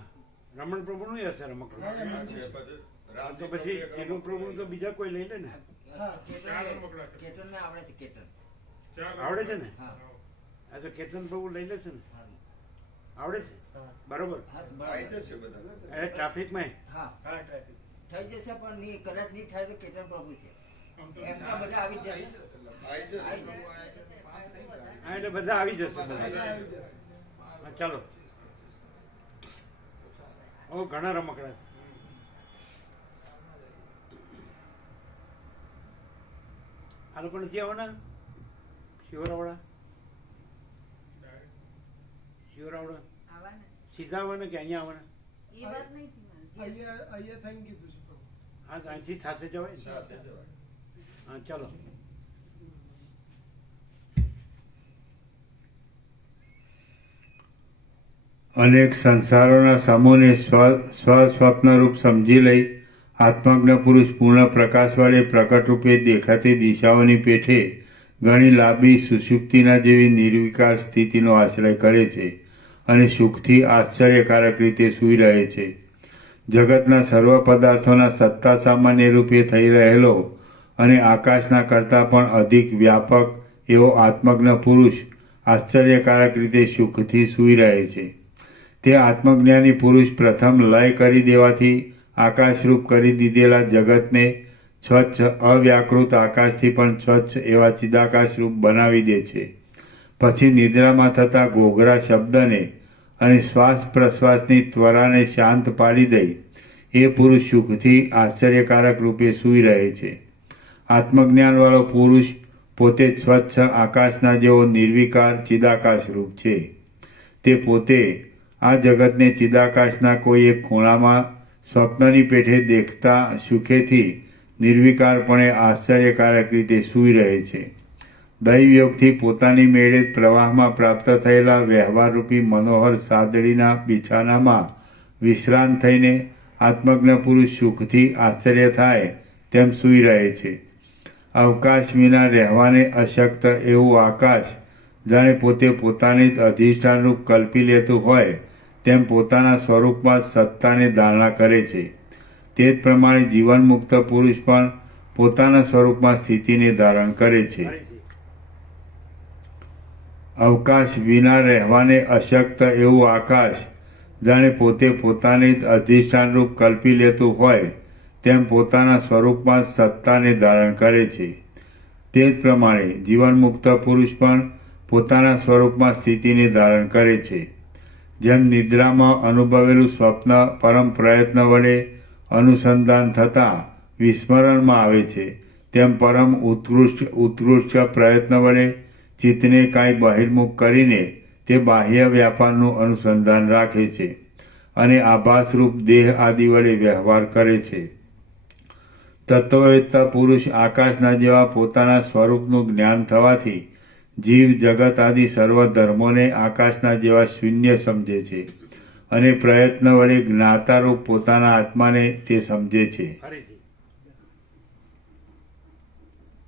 રમણ પ્રભુનું હશે રમકડું. હા, હા, એમનું છે. બી છે. પછી તો રામજી પછી પ્રભુ એક ચીનું પ્રભુ તો બીજા કોઈ લઈ લે ને. હા ચાર રમકડા છે. કેતનને આવડે છે કેતન. ચાર આવડે છે ને? હા આ તો કેતન પ્રભુ લઈ લેશે ને? હા આવડે છે? બરોબર. હા, આવી બરાબર. જશે બધા. એ ટ્રાફિકમાં હા હા, ટ્રાફિક. થઈ જશે પણ નહીં, કદાચ નહીં થાય તો કેતન પ્રભુ છે આમ તો એમના બધા આવી જશે. આવી જશે. હા, એટલે બધા આવી જશે બધા. એટલે આવી જશે. હા, ચાલો. ઓ ઘણા રમકડા. આ લોકો નથી આવવાના? શિવરાવડા? શિવરાવડા સીધા આવવાના કે અહીંયા આવવાના? અહીંયા થઈને કીધું છે પ્રભુ. હા, તો અહીંથી સાથે જવાય ને? સાથે જવાય. હા, ચાલો. અનેક સંસારોના સમૂહને સ્વસ્વપ્નરૂપ સમજી લઈ આત્મજ્ઞ પુરુષ પૂર્ણ પ્રકાશ વડે પ્રકટરૂપે દેખાતી દિશાઓની પેઠે ઘણી લાંબી સુષુપ્તિના જેવી નિર્વિકાર સ્થિતિનો આશ્રય કરે છે અને સુખથી આશ્ચર્યકારક રીતે સૂઈ રહે છે. જગતના સર્વ પદાર્થોના સત્તા સામાન્ય રૂપે થઈ રહેલો અને આકાશના કરતાં પણ અધિક વ્યાપક એવો આત્મજ્ઞ પુરુષ આશ્ચર્યકારક રીતે સુખથી સૂઈ રહે છે. તે આત્મજ્ઞાની પુરુષ પ્રથમ લય કરી દેવાથી આકાશરૂપ કરી દીધેલા જગતને સ્વચ્છ અવ્યાકૃત આકાશથી પણ સ્વચ્છ એવા ચિદાકાશરૂપ બનાવી દે છે. પછી નિદ્રામાં થતા ઘોઘરા શબ્દને અને શ્વાસ પ્રશ્વાસની ત્વરાને શાંત પાડી દઈ એ પુરુષ સુખથી આશ્ચર્યકારક રૂપે સૂઈ રહે છે. આત્મજ્ઞાનવાળો પુરુષ પોતે સ્વચ્છ આકાશના જેવો નિર્વિકાર ચિદાકાશ રૂપ છે. તે પોતે આ જગતને ચિદાકાશના કોઈ એક ખૂણામાં સ્વપ્નની પેઠે દેખતા સુખેથી નિર્વિકારપણે આશ્ચર્યકારક રીતે સૂઈ રહે છે. દૈવયોગથી પોતાની મેળે પ્રવાહમાં પ્રાપ્ત થયેલા વ્યવહારરૂપી મનોહર સાદડીના બિછાનામાં વિશ્રાંત થઈને આત્મજ્ઞ પુરુષ સુખથી આશ્ચર્ય થાય તેમ સૂઈ રહે છે. અવકાશ વિના રહેવાને અશક્ત એવું આકાશ જાણે પોતે પોતાને જ અધિષ્ઠાનરૂપ કલ્પી લેતું હોય તેમ પોતાના સ્વરૂપમાં સત્તાને ધારણા કરે છે. તે જ પ્રમાણે જીવનમુક્ત પુરુષ પણ પોતાના સ્વરૂપમાં સ્થિતિને ધારણ કરે છે. અવકાશ વિના રહેવાને અશક્ત એવું આકાશ જાણે પોતે પોતાને જ અધિષ્ઠાનરૂપ કલ્પી લેતું હોય તેમ પોતાના સ્વરૂપમાં સત્તાને ધારણ કરે છે. તે જ પ્રમાણે જીવનમુક્ત પુરુષ પણ પોતાના સ્વરૂપમાં સ્થિતિને ધારણ કરે છે. જેમ નિદ્રામાં અનુભવેલું સ્વપ્ન પરમ પ્રયત્ન વડે અનુસંધાન થતાં વિસ્મરણમાં આવે છે, તેમ પરમ ઉત્કૃષ્ટ પ્રયત્ન વડે ચિત્તને કાંઈ બહિર્મુખ કરીને તે બાહ્ય વ્યાપારનું અનુસંધાન રાખે છે અને આભાસરૂપ દેહ આદિ વડે વ્યવહાર કરે છે. તત્વવેત્તા પુરુષ આકાશના જેવા પોતાના સ્વરૂપનું જ્ઞાન થવાથી જીવ જગત આદિ સર્વ ધર્મોને આકાશના જેવા શૂન્ય સમજે છે અને પ્રયત્ન વડે જ્ઞાતારૂપ પોતાના આત્માને તે સમજે છે.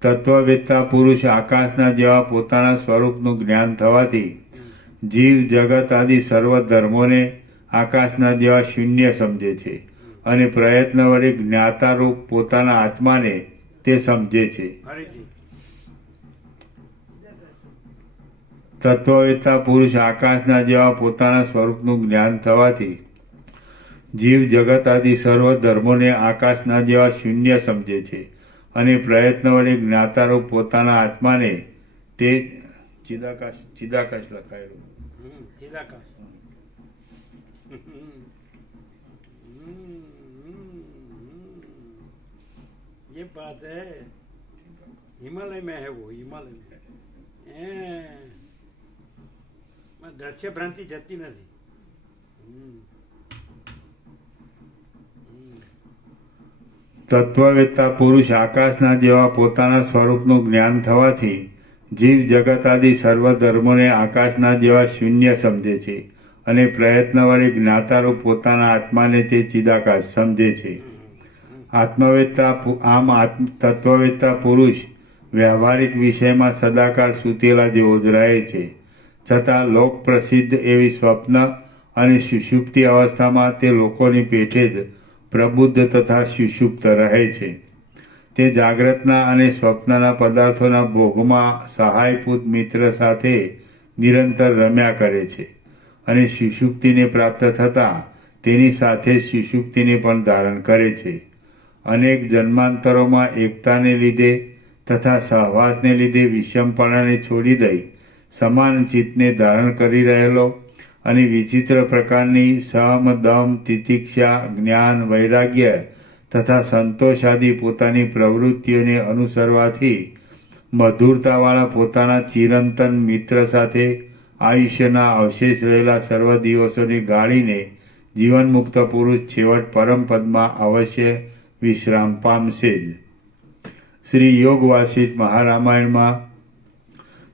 તત્વવેત્તા પુરુષ આકાશના જેવા પોતાના સ્વરૂપનું જ્ઞાન થવાથી જીવ જગત આદિ સર્વ ધર્મોને આકાશના જેવા શૂન્ય સમજે છે અને પ્રયત્ન વડે જ્ઞાતારૂપ પોતાના આત્માને તે સમજે છે. તત્વવેત્તા પુરુષ આકાશના જેવા પોતાના સ્વરૂપનું જ્ઞાન થવાથી જીવ જગત આદિ સર્વ ધર્મોને આકાશના જેવા શૂન્ય સમજે છે અને પ્રયત્ન વડે જ્ઞાતારૂપ પોતાના આત્માને તે ચિદાકાશ લખાયેલું ચિદાકાશ. ये बात है, हिमालय में है वो, हिमालय में दृश्य भ्रांति जती નથી. તત્વવેત્તા પુરુષ આકાશના જેવા પોતાના સ્વરૂપનું જ્ઞાન થવાથી જીવ જગત આદિ સર્વ ધર્મોને આકાશના જેવા શૂન્ય સમજે છે અને પ્રયત્ન વડે જ્ઞાતારૂપ પોતાના આત્માને તે ચિદાકાશ સમજે છે. તત્વવેત્તા પુરુષ વ્યવહારિક વિષયમાં સદાકાળ સૂતેલા જેવો જ રહે છે, છતાં લોક પ્રસિદ્ધ એવી સ્વપ્ન અને સુષુપ્તિ અવસ્થામાં તે લોકોની પેઠે જ પ્રબુદ્ધ તથા સુષુપ્ત રહે છે. તે જાગ્રતના અને સ્વપ્નના પદાર્થોના ભોગમાં સહાયભૂત મિત્ર સાથે નિરંતર રમ્યા કરે છે અને સુષુપ્તિને પ્રાપ્ત થતાં તેની સાથે સુષુપ્તિને પણ ધારણ કરે છે. અનેક જન્માંતરોમાં એકતાને લીધે તથા સહવાસને લીધે વિષમપણાને છોડી દઈ સમાન ચિત્તને ધારણ કરી રહેલો અને વિચિત્ર પ્રકારની સમ દમ તિતિક્ષા જ્ઞાન વૈરાગ્ય તથા સંતોષ આદિ પોતાની પ્રવૃત્તિઓને અનુસરવાથી મધુરતાવાળા પોતાના ચિરંતન મિત્ર સાથે આયુષ્યના અવશેષ રહેલા સર્વ દિવસોને ગાળીને જીવનમુક્ત પુરુષ છેવટ પરમપદમાં અવશ્ય વિશ્રામ પામશે જ. શ્રી યોગ વાસિષ્ઠ મહારામાયણમાં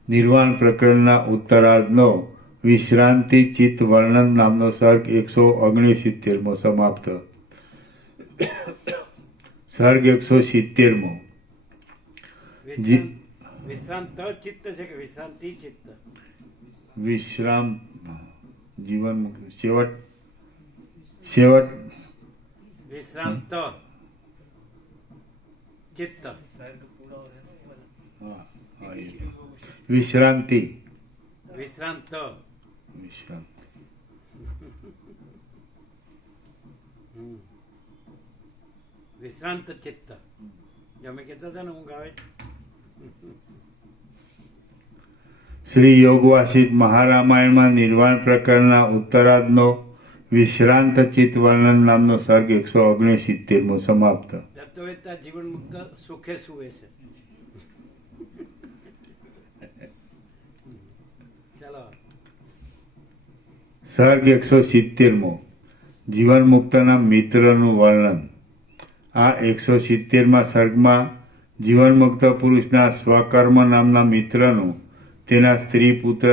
નિર્વાણ પ્રકરણના ઉત્તરાર્ધનો વિશ્રાંતિ ચિત્ત વર્ણન નામનો સર્ગ 169મો સમાપ્ત. સર્ગ 170મો. વિશ્રાંત ચિત્ત છે કે વિશ્રાંતિ ચિત્ત? વિશ્રામ જીવન છેવટ વિશ્રાંત ચિત્ત. વિશ્રાંતિ વિશ્રાંત વિશ્રાંત ચિત્ત. જો અમે કહેતા હતા ને ઊંઘ આવે. શ્રી યોગવાસિત મહારામાયણમાં નિર્વાણ પ્રકરણના ઉત્તરાર્ધનો વિશ્રાંત ચિત્ત વર્ણન નામનો સર્ગ 169મો સમાપ્ત. તત્વવેત્તા જીવન મુક્ત સુખે સુવે છે. ચાલો. સર્ગ 170મો જીવન મુક્તના મિત્રનું વર્ણન. આ 170મા સર્ગમાં જીવન મુક્ત પુરુષના સ્વકર્મ નામના મિત્રનું તેના સ્ત્રી પુત્ર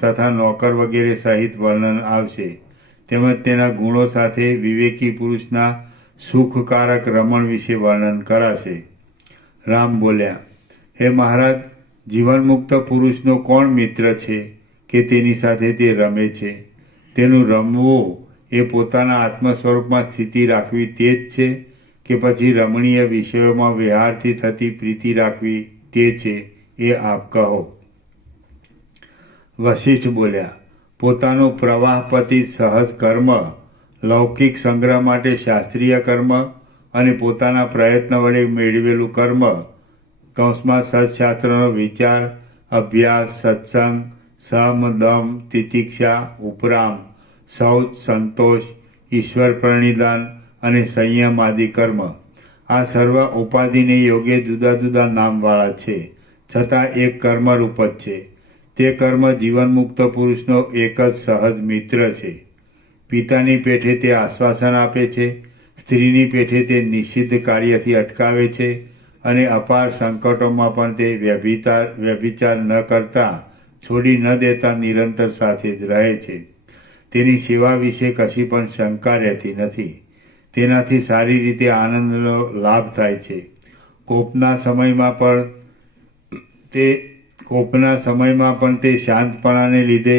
તથા નોકર વગેરે સહિત વર્ણન આવશે. તેમજ તેના ગુણો સાથે વિવેકી પુરુષના સુખકારક રમણ વિશે વર્ણન કરાશે. રામ બોલ્યા, હે મહારાજ, જીવન મુક્ત પુરુષનો કોણ મિત્ર છે કે તેની સાથે તે રમે છે? તેનું રમવું એ પોતાના આત્મ સ્વરૂપમાં સ્થિતિ રાખવી તે જ છે કે પછી રમણીય વિષયોમાં વિહારથી થતી પ્રીતિ રાખવી તે છે? એ આપ કહો. વશિષ્ઠ બોલ્યા, પોતાનું પ્રવાહપતિ સહજ કર્મ, લૌકિક સંગ્રહ માટે શાસ્ત્રીય કર્મ અને પોતાના પ્રયત્ન વડે મેળવેલું કર્મ કૌંસમાં સત્શાસ્ત્રનો વિચાર, અભ્યાસ, સત્સંગ, સમ, દમ, તિતિક્ષા, ઉપરામ, શૌચ, સંતોષ, ઈશ્વર પ્રણિધાન અને સંયમ આદિ કર્મ, આ સર્વ ઉપાધિને યોગે જુદા જુદા નામવાળા છે, છતાં એક કર્મરૂપ જ છે. તે કર્મ જીવન મુક્ત પુરુષનો એક જ સહજ મિત્ર છે. પિતાની પેઠે તે આશ્વાસન આપે છે, સ્ત્રીની પેઠે તે નિષિદ્ધ કાર્યથી અટકાવે છે અને અપાર સંકટોમાં પણ તે વ્યભિચાર ન કરતા, છોડી ન દેતા નિરંતર સાથે જ રહે છે. તેની સેવા વિશે કશી પણ શંકા રહેતી નથી. તેનાથી સારી રીતે આનંદનો લાભ થાય છે. કોપના સમયમાં પણ તે શાંતપણાને લીધે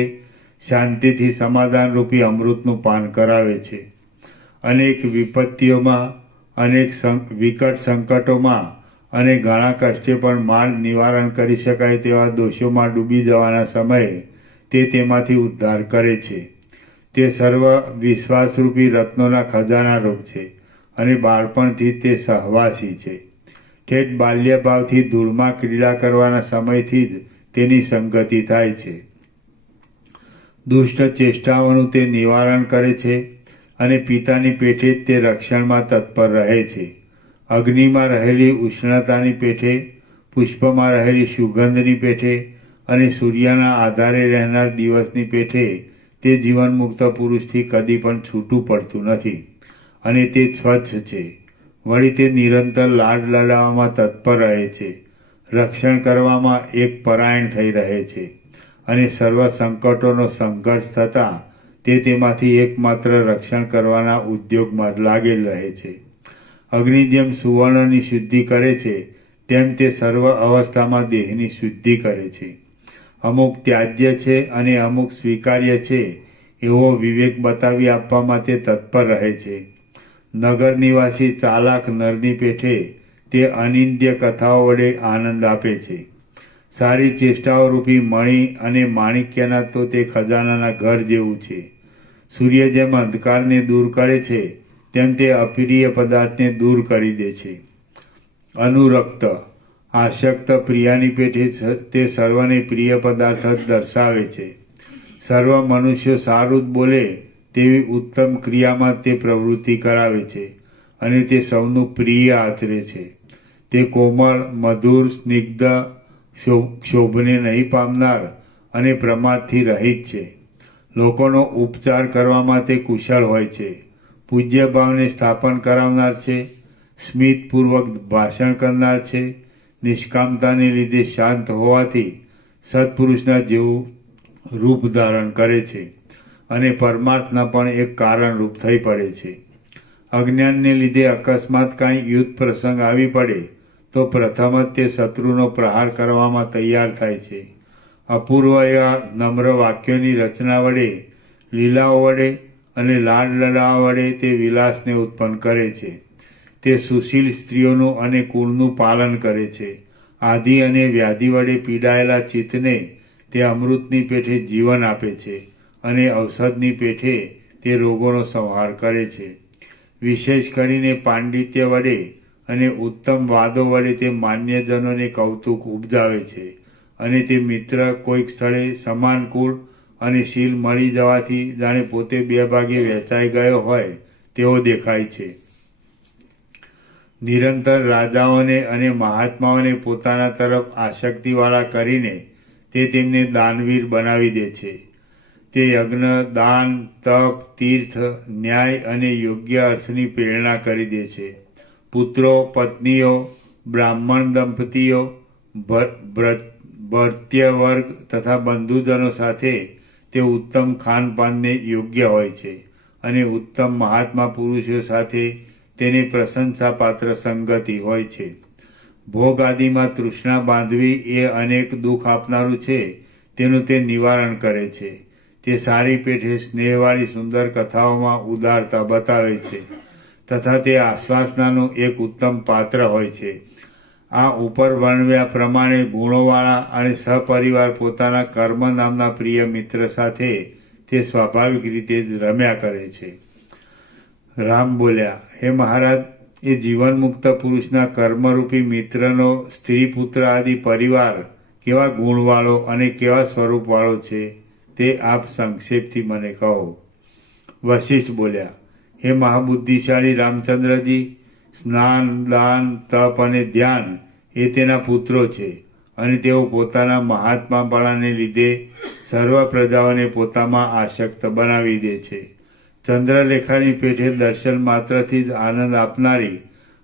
શાંતિથી સમાધાનરૂપી અમૃતનું પાન કરાવે છે. અનેક વિપત્તિઓમાં, અનેક વિકટ સંકટોમાં અને ઘણા કષ્ટે પણ માર્ગ નિવારણ કરી શકાય તેવા દોષોમાં ડૂબી જવાના સમયે તે તેમાંથી ઉદ્ધાર કરે છે. તે સર્વ વિશ્વાસરૂપી રત્નોના ખજાના રૂપ છે અને બાળપણથી તે સહવાસી છે. ઠેઠ બાલ્યભાવથી ધૂળમાં ક્રીડા કરવાના સમયથી જ તેની સંગતિ થાય છે. દુષ્ટ ચેષ્ટાઓનું તે નિવારણ કરે છે અને પિતાની પેઠે જ તે રક્ષણમાં તત્પર રહે છે. અગ્નિમાં રહેલી ઉષ્ણતાની પેઠે, પુષ્પમાં રહેલી સુગંધની પેઠે અને સૂર્યના આધારે રહેનાર દિવસની પેઠે તે જીવન મુક્ત પુરુષથી કદી પણ છૂટું પડતું નથી અને તે સ્વચ્છ છે. વળી તે નિરંતર લાડ લડાવવામાં તત્પર રહે છે, રક્ષણ કરવામાં એક પરાયણ થઈ રહે છે અને સર્વ સંકટોનો સંઘર્ષ થતાં તે તેમાંથી એકમાત્ર રક્ષણ કરવાના ઉદ્યોગમાં લાગેલ રહે છે. અગ્નિ જેમ સુવર્ણની શુદ્ધિ કરે છે તેમ તે સર્વ અવસ્થામાં દેહની શુદ્ધિ કરે છે. અમુક ત્યાજ્ય છે અને અમુક સ્વીકાર્ય છે એવો વિવેક બતાવી આપવામાં તે તત્પર રહે છે. નગર નિવાસી ચાલાક નરની પેઠે તે અનિંદ્ય કથાઓ વડે આનંદ આપે છે. સારી ચેષ્ટાઓ રૂપી મણિ અને માણિક્યના તો તે ખજાનાના ઘર જેવું છે. સૂર્ય જેમ અંધકારને દૂર કરે છે તેમ તે અપ્રિય પદાર્થને દૂર કરી દે છે. અનુરક્ત, આસક્ત પ્રિયાની પેઠે તે સર્વને પ્રિય પદાર્થ જ દર્શાવે છે. સર્વ મનુષ્યો સારું જ બોલે તેવી ઉત્તમ ક્રિયામાં તે પ્રવૃત્તિ કરાવે છે અને તે સૌનું પ્રિય આચરે છે. તે કોમળ, મધુર, સ્નિગ્ધ, ક્ષોભને નહીં પામનાર અને પ્રમાદથી રહિત છે. લોકોનો ઉપચાર કરવામાં તે કુશળ હોય છે. પૂજ્ય ભાવને સ્થાપન કરાવનાર છે, સ્મિતપૂર્વક ભાષણ કરનાર છે. નિષ્કામતાને લીધે શાંત હોવાથી સત્પુરુષના જેવું રૂપ ધારણ કરે છે અને પરમાર્થના પણ એક કારણરૂપ થઈ પડે છે. અજ્ઞાનને લીધે અકસ્માત કાંઈ યુદ્ધ પ્રસંગ આવી પડે તો પ્રથમ જ તે શત્રુનો પ્રહાર કરવામાં તૈયાર થાય છે. અપૂર્વ એવા નમ્ર વાક્યોની રચના વડે, લીલાઓ વડે અને લાડ લડાવા વડે તે વિલાસને ઉત્પન્ન કરે છે. તે સુશીલ સ્ત્રીઓનું અને કુળનું પાલન કરે છે. આધિ અને વ્યાધિ વડે પીડાયેલા ચિત્તને તે અમૃતની પેઠે જીવન આપે છે અને ઔષધની પેઠે તે રોગોનો સંહાર કરે છે. વિશેષ કરીને પાંડિત્ય વડે અને ઉત્તમ વાદો વડે તે માન્યજનોને કૌતુક ઉપજાવે છે અને તે મિત્ર કોઈક સ્થળે સમાન કુળ અને શીલ મળી જવાથી જાણે પોતે બે ભાગે વહેંચાઈ ગયો હોય તેવો દેખાય છે. નિરંતર રાજાઓને અને મહાત્માઓને પોતાના તરફ આસક્તિવાળા કરીને તે તેમને દાનવીર બનાવી દે છે. તે યજ્ઞ, દાન, તપ, તીર્થ, ન્યાય અને યોગ્ય અર્થની પ્રેરણા કરી દે છે. પુત્રો, પત્નીઓ, બ્રાહ્મણ દંપતીઓ, ભૃત્ય વર્ગ તથા બંધુજનો સાથે તે ઉત્તમ ખાનપાનને યોગ્ય હોય છે અને ઉત્તમ મહાત્મા પુરુષો સાથે તેની પ્રશંસાપાત્ર સંગતિ હોય છે. ભોગ આદિમાં તૃષ્ણા બાંધવી એ અનેક દુઃખ આપનારું છે તેનું તે નિવારણ કરે છે. તે સારી પેઠે સ્નેહવાળી સુંદર કથાઓમાં ઉદારતા બતાવે છે તથા તે આશ્વાસનાનું એક ઉત્તમ પાત્ર હોય છે. આ ઉપર વર્ણવ્યા પ્રમાણે ગુણોવાળા અને સપરિવાર પોતાના કર્મ નામના પ્રિય મિત્ર સાથે તે સ્વાભાવિક રીતે જ રમ્યા કરે છે. રામ બોલ્યા, હે મહારાજ, એ જીવનમુક્ત પુરુષના કર્મરૂપી મિત્રનો સ્ત્રી પુત્ર આદિ પરિવાર કેવા ગુણવાળો અને કેવા સ્વરૂપવાળો છે તે આપ સંક્ષેપથી મને કહો. વશિષ્ઠ બોલ્યા, હે મહાબુદ્ધિશાળી રામચંદ્રજી, સ્નાન, દાન, તપ અને ધ્યાન એ તેના પુત્રો છે અને તેઓ પોતાના મહાત્માપણાને લીધે સર્વ પ્રજાઓને પોતામાં આસક્ત બનાવી દે છે. ચંદ્રલેખાની પેઠે દર્શન માત્રથી જ આનંદ આપનારી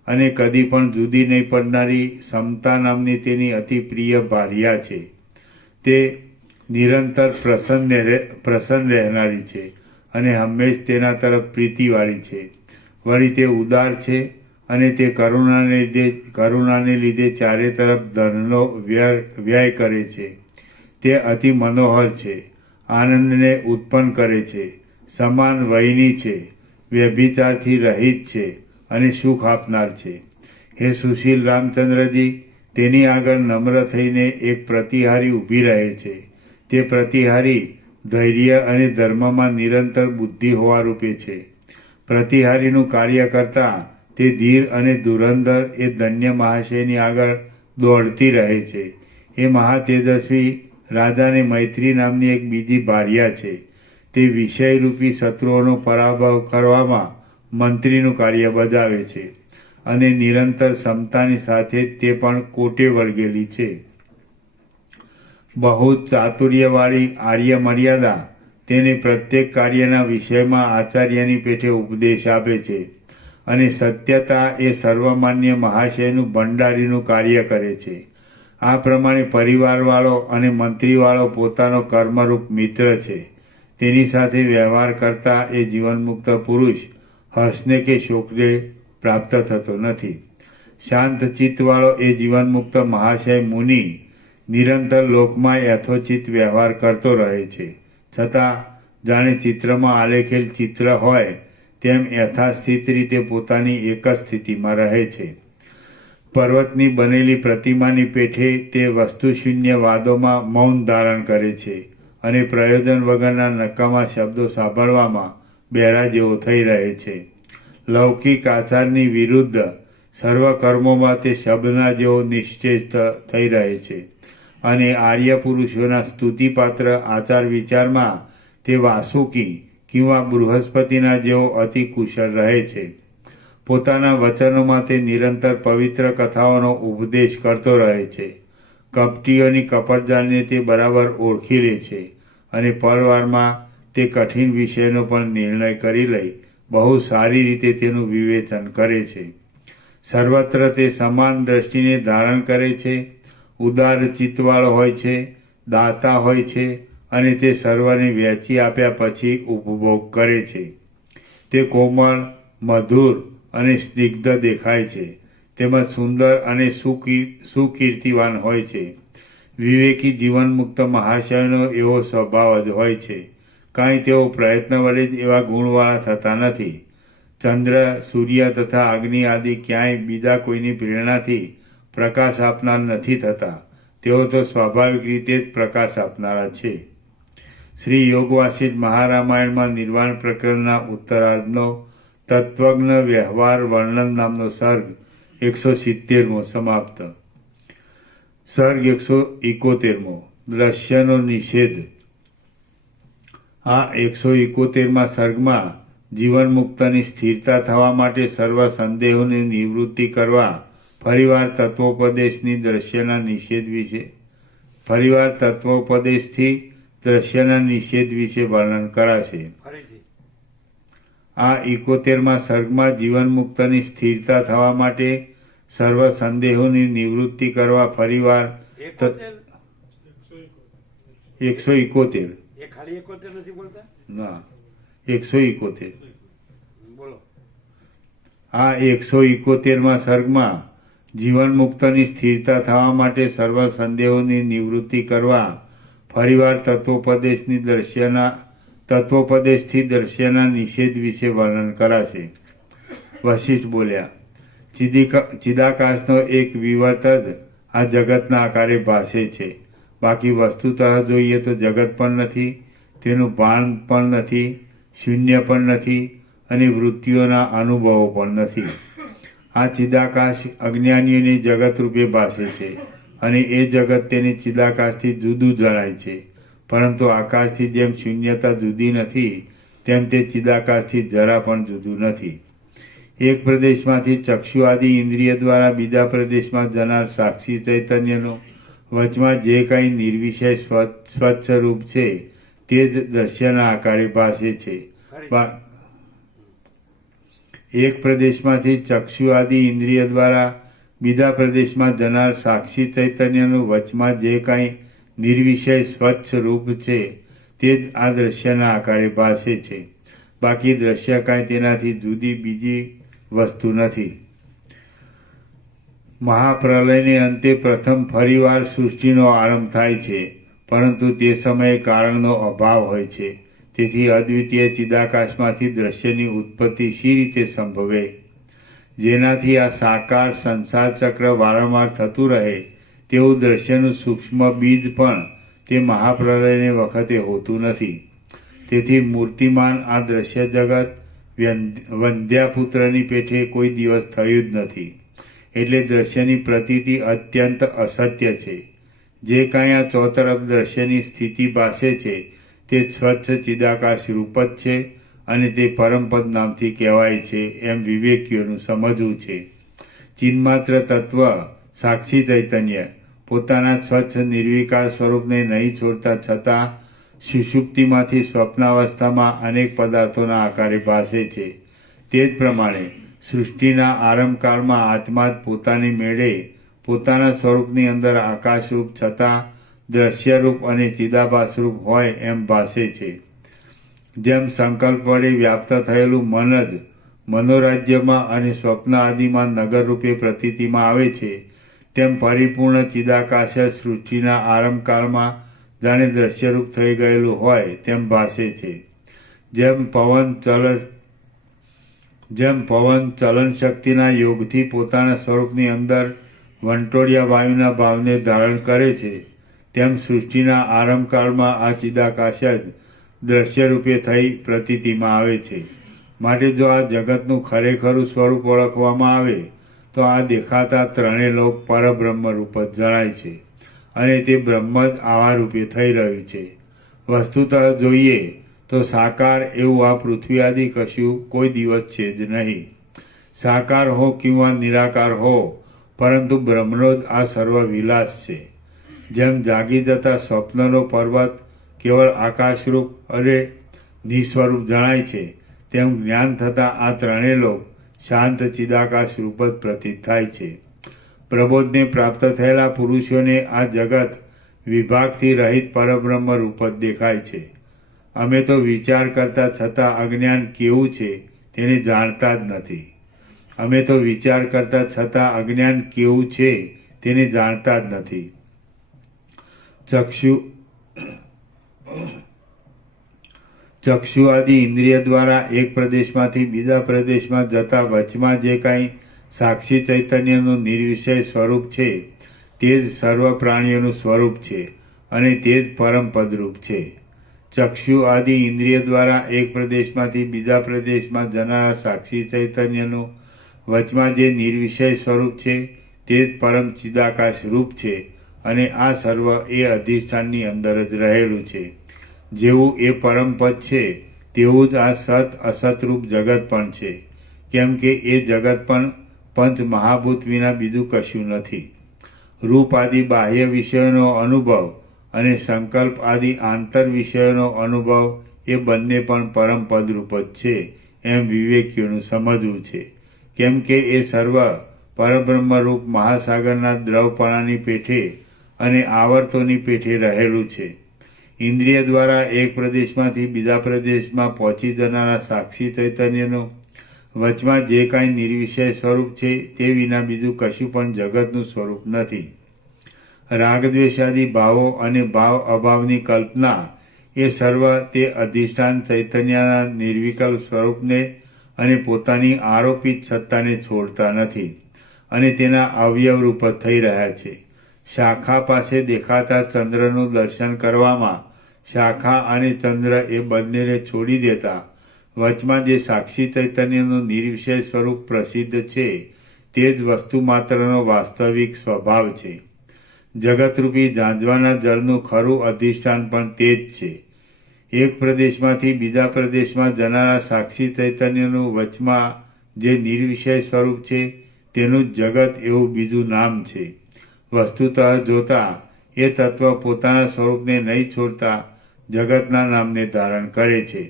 અને કદી પણ જુદી નહીં પડનારી સમતા નામની તેની અતિ પ્રિય ભાર્યા છે. તે નિરંતર પ્રસન્ન રહેનારી છે અને હંમેશ તેના તરફ પ્રીતિવાળી છે. વળી તે ઉદાર છે અને તે કરુણાને લીધે ચારે તરફ ધનનો વ્યય કરે છે. તે અતિ મનોહર છે, આનંદને ઉત્પન્ન કરે છે, સમાન વયની છે, વ્યભિચારથી રહિત છે અને સુખ આપનાર છે. હે સુશીલ રામચંદ્રજી, તેની આગળ નમ્ર થઈને એક પ્રતિહારી ઊભી રહે છે. તે પ્રતિહારી ધૈર્ય અને ધર્મમાં નિરંતર બુદ્ધિ હોવા રૂપે છે. પ્રતિહારીનું કાર્ય કરતા તે ધીર અને ધુરંધર એ ધન્ય મહાશયની આગળ દોડતી રહે છે. એ મહાતેજસ્વી રાજાને મૈત્રી નામની એક બીજી ભાર્યા છે. તે વિષયરૂપી શત્રુઓનો પરાભવ કરવામાં મંત્રીનું કાર્ય બજાવે છે અને નિરંતર સમતાની સાથે તે પણ કોટે વળગેલી છે. બહુ ચાતુર્યવાળી આર્ય મર્યાદા તેને પ્રત્યેક કાર્યના વિષયમાં આચાર્યની પેઠે ઉપદેશ આપે છે અને સત્યતા એ સર્વમાન્ય મહાશયનું ભંડારીનું કાર્ય કરે છે. આ પ્રમાણે પરિવારવાળો અને મંત્રીવાળો પોતાનો કર્મરૂપ મિત્ર છે. તેની સાથે વ્યવહાર કરતા એ જીવનમુક્ત પુરુષ હર્ષને કે શોકને પ્રાપ્ત થતો નથી. શાંત ચિત્તવાળો એ જીવનમુક્ત મહાશય મુનિ નિરંતર લોકમાં યથોચિત વ્યવહાર કરતો રહે છે, છતાં જાણે ચિત્રમાં આલેખેલ ચિત્ર હોય તેમ યથાસ્થિત રીતે પોતાની એક જ સ્થિતિમાં રહે છે. પર્વતની બનેલી પ્રતિમાની પેઠે તે વસ્તુશૂન્ય વાદોમાં મૌન ધારણ કરે છે અને પ્રયોજન વગરના નકામા શબ્દો સાંભળવામાં બહેરા જેવો થઈ રહે છે. લૌકિક આચારની વિરુદ્ધ સર્વ કર્મોમાં તે શબ્દના જેવો નિશ્ચેષ થઈ રહે છે અને આર્ય પુરુષોના સ્તુતિપાત્ર આચાર વિચારમાં તે વાસુકી કિંવા બૃહસ્પતિના જેવો અતિ કુશળ રહે છે. પોતાના વચનોમાં તે નિરંતર પવિત્ર કથાઓનો ઉપદેશ કરતો રહે છે. કપટીઓની કપટજાળને તે બરાબર ઓળખી લે છે અને પરવારમાં તે કઠિન વિષયનો પણ નિર્ણય કરી લઈ બહુ સારી રીતે તેનું વિવેચન કરે છે. સર્વત્ર તે સમાન દ્રષ્ટિને ધારણ કરે છે, ઉદાર ચિત્તવાળો હોય છે, દાતા હોય છે અને તે સર્વને વહેંચી આપ્યા પછી ઉપભોગ કરે છે. તે કોમળ, મધુર અને સ્નિગ્ધ દેખાય છે. તેમજ સુંદર અને સુકીર્તિવાન હોય છે. વિવેકી જીવનમુક્ત મહાશયનો એવો સ્વભાવ જ હોય છે. કાંઈ તેઓ પ્રયત્ન વડે જ એવા ગુણવાળા થતા નથી. ચંદ્ર, સૂર્ય તથા અગ્નિ આદિ ક્યાંય બીજા કોઈની પ્રેરણાથી પ્રકાશ આપનાર નથી થતા. તેઓ તો સ્વાભાવિક રીતે જ પ્રકાશ આપનારા છે. શ્રી યોગવાસિષ્ઠ મહારામાયણમાં નિર્વાણ પ્રકરણના ઉત્તરાર્ધનો તત્વજ્ઞ વ્યવહાર વર્ણન નામનો સર્ગ 170મો સમાપ્ત. સર્ગ 171 દ્રશ્યનો નિષેધ. આ 171માં સર્ગમાં જીવન મુક્તની સ્થિરતા થવા માટે સર્વ સંદેહોની નિવૃત્તિ કરવા ફરીવાર તત્વોપદેશની દ્રશ્યના નિષેધ વિશે તત્વોપદેશથી દ્રશ્યના નિષેધ વિશે વર્ણન કરાશે. ફરીથી આ 71માં સર્ગમાં જીવન મુક્તની સ્થિરતા થવા માટે સર્વ સંદેહોની નિવૃત્તિ કરવા ફરીવાર 171 એ ખાલી 71 નથી બોલતા? ના 171. બોલો. આ 171માં સર્ગમાં જીવન મુક્તની સ્થિરતા થવા માટે સર્વ સંદેહોની નિવૃત્તિ કરવા ફરીવાર તત્વોપદેશથી દ્રશ્યના નિષેધ વિશે વર્ણન કરાશે. વશિષ્ઠ બોલ્યા, ચિદાકાશનો એક વિવત જ આ જગતના આકારે ભાસે છે. બાકી વસ્તુતઃ જોઈએ તો જગત પણ નથી, તેનું ભાન પણ નથી, શૂન્ય પણ નથી અને વૃત્તિઓના અનુભવો પણ નથી. આ ચિદાકાશ અજ્ઞાનીઓની જગત રૂપે ભાસે છે અને એ જગત તેની ચિદાકાશથી જુદું જણાય છે. પરંતુ આકાશથી જેમ શૂન્યતા જુદી નથી તેમ તે ચિદાકાશથી જરા પણ જુદું નથી. એક પ્રદેશમાંથી ચક્ષુ આદિ ઇન્દ્રિય દ્વારા બીજા પ્રદેશમાં જનાર સાક્ષી ચૈતન્યનો વચમાં જે કંઈ નિર્વિષય સ્વચ્છ રૂપ છે તે જ દ્રશ્યના આકારે ભાસે છે. એક પ્રદેશમાંથી ચક્ષુ આદિ ઇન્દ્રિય દ્વારા બીજા પ્રદેશમાં જનાર સાક્ષી ચૈતન્યનું વચમાં જે કાંઈ નિર્વિષય સ્વચ્છ રૂપ છે તે જ આ દ્રશ્યના આકારે ભાસે છે. બાકી દ્રશ્ય કાંઈ તેનાથી જુદી બીજી વસ્તુ નથી. મહાપ્રલયને અંતે પ્રથમ ફરીવાર સૃષ્ટિનો આરંભ થાય છે, પરંતુ તે સમયે કારણનો અભાવ હોય છે. તેથી અદ્વિતીય ચિદાકાશમાંથી દ્રશ્યની ઉત્પત્તિ શી રીતે સંભવે? જેનાથી આ સાકાર સંસાર ચક્ર વારંવાર થતું રહે તેવું દ્રશ્યનું સૂક્ષ્મ બીજ પણ તે મહાપ્રલયને વખતે હોતું નથી. તેથી મૂર્તિમાન આ દ્રશ્ય જગત વંધ્યાપુત્રની પેઠે કોઈ દિવસ થયું જ નથી. એટલે દ્રશ્યની પ્રતીતિ અત્યંત અસત્ય છે. જે કાંઈ આ ચોતરફ દ્રશ્યની સ્થિતિ ભાસે છે તે સ્વચ્છ ચિદાકાશ રૂપ જ છે અને તે પરમપદ નામથી કહેવાય છે એમ વિવેકીઓનું સમજવું છે. ચિન્માત્ર તત્વ સાક્ષી ચૈતન્ય પોતાના સ્વચ્છ નિર્વિકાર સ્વરૂપને નહીં છોડતા છતાં સુષુપ્તિમાંથી સ્વપ્નાવસ્થામાં અનેક પદાર્થોના આકારે ભાસે છે. તે જ પ્રમાણે સૃષ્ટિના આરંભકાળમાં આત્મા જ પોતાની મેળે પોતાના સ્વરૂપની અંદર આકાશરૂપ છતાં દ્રશ્યરૂપ અને ચિદાભાસરૂપ હોય એમ ભાસે છે. જેમ સંકલ્પ વડે વ્યાપ્ત થયેલું મન જ મનોરાજ્યમાં અને સ્વપ્ન આદિમાં નગરરૂપે પ્રતીતિમાં આવે છે, તેમ પરિપૂર્ણ ચિદાકાશ સૃષ્ટિના આરંભકાળમાં જાણે દ્રશ્યરૂપ થઈ ગયેલું હોય તેમ ભાસે છે. જેમ પવન ચલન શક્તિના યોગથી પોતાના સ્વરૂપની અંદર વંટોળિયા વાયુના ભાવને ધારણ કરે છે, તેમ સૃષ્ટિના આરંભકાળમાં આ ચિદાકાશ જ દ્રશ્યરૂપે થઈ પ્રતીતિમાં આવે છે. માટે જો આ જગતનું ખરેખરું સ્વરૂપ ઓળખવામાં આવે તો આ દેખાતા ત્રણેય લોક પરબ્રહ્મ રૂપ જ જણાય છે અને તે બ્રહ્મ જ આવા રૂપે થઈ રહ્યું છે. વસ્તુતઃ જોઈએ તો સાકાર એવું આ પૃથ્વી આદિ કશું કોઈ દિવસ છે જ નહીં. સાકાર હો કિંવા નિરાકાર હો, પરંતુ બ્રહ્મનો જ આ સર્વ વિલાસ છે. જેમ જાગી જતા સ્વપ્નનો પર્વત કેવળ આકાશરૂપ અને નિસ્વરૂપ જણાય છે, તેમ જ્ઞાન થતાં આ ત્રણેય લોક શાંત ચિદાકાશ રૂપ જ પ્રતીત થાય છે. પ્રબોધને પ્રાપ્ત થયેલા પુરુષોને આ જગત વિભાગથી રહિત પરબ્રહ્મ રૂપ જ દેખાય છે. અમે તો વિચાર કરતા છતાં અજ્ઞાન કેવું છે તેને જાણતા જ નથી. ચક્ષુ આદિ ઇન્દ્રિય દ્વારા એક પ્રદેશમાંથી બીજા પ્રદેશમાં જતા વચમાં જે કાંઈ સાક્ષી ચૈતન્યનું નિર્વિષય સ્વરૂપ છે તે જ સર્વ પ્રાણીઓનું સ્વરૂપ છે અને તે જ પરમ પદરૂપ છે. ચક્ષુ આદિ ઇન્દ્રિય દ્વારા એક પ્રદેશમાંથી બીજા પ્રદેશમાં જનારા સાક્ષી ચૈતન્યનું વચમાં જે નિર્વિષય સ્વરૂપ છે તે જ પરમ ચિદાકાશ રૂપ છે અને આ સર્વ એ અધિષ્ઠાનની અંદર જ રહેલું છે. જેવું એ પરમપદ છે તેવું જ આ સત અસતરૂપ જગત પણ છે. કેમ કે એ જગત પણ પંચ મહાભૂત વિના બીજું કશું નથી. રૂપ આદિ બાહ્ય વિષયોનો અનુભવ અને સંકલ્પ આદિ આંતર વિષયોનો અનુભવ એ બંને પણ પરમપદ રૂપ જ છે એમ વિવેકીઓનું સમજવું છે. કેમ કે એ સર્વ પરબ્રહ્મરૂપ મહાસાગરના દ્રવપણાની પેઠે અને આવર્તોની પેઠે રહેલું છે. ઇન્દ્રિય દ્વારા એક પ્રદેશમાંથી બીજા પ્રદેશમાં પહોંચી જનારા સાક્ષી ચૈતન્યનો વચમાં જે કાંઈ નિર્વિષય સ્વરૂપ છે તે વિના બીજું કશું પણ જગતનું સ્વરૂપ નથી. રાગદ્વેષાદી ભાવો અને ભાવ અભાવની કલ્પના એ સર્વ તે અધિષ્ઠાન ચૈતન્યના નિર્વિકલ્પ સ્વરૂપને અને પોતાની આરોપિત સત્તાને છોડતા નથી અને તેના અવયવ રૂપ જ થઈ રહ્યા છે. શાખા પાસે દેખાતા ચંદ્રનું દર્શન કરવામાં શાખા અને ચંદ્ર એ બંનેને છોડી દેતા વચમાં જે સાક્ષી ચૈતન્યનું નિર્વિષય સ્વરૂપ પ્રસિદ્ધ છે તે જ વસ્તુ માત્રનો વાસ્તવિક સ્વભાવ છે. જગતરૂપી ઝાંઝવાના જળનું ખરું અધિષ્ઠાન પણ તે જ છે. એક પ્રદેશમાંથી બીજા પ્રદેશમાં જનારા સાક્ષી ચૈતન્યનું વચમાં જે નિર્વિષય સ્વરૂપ છે તેનું જગત એવું બીજું નામ છે. વસ્તુતઃ જોતા એ તત્વ પોતાના સ્વરૂપને નહીં છોડતા જગતના નામને ધારણ કરે છે.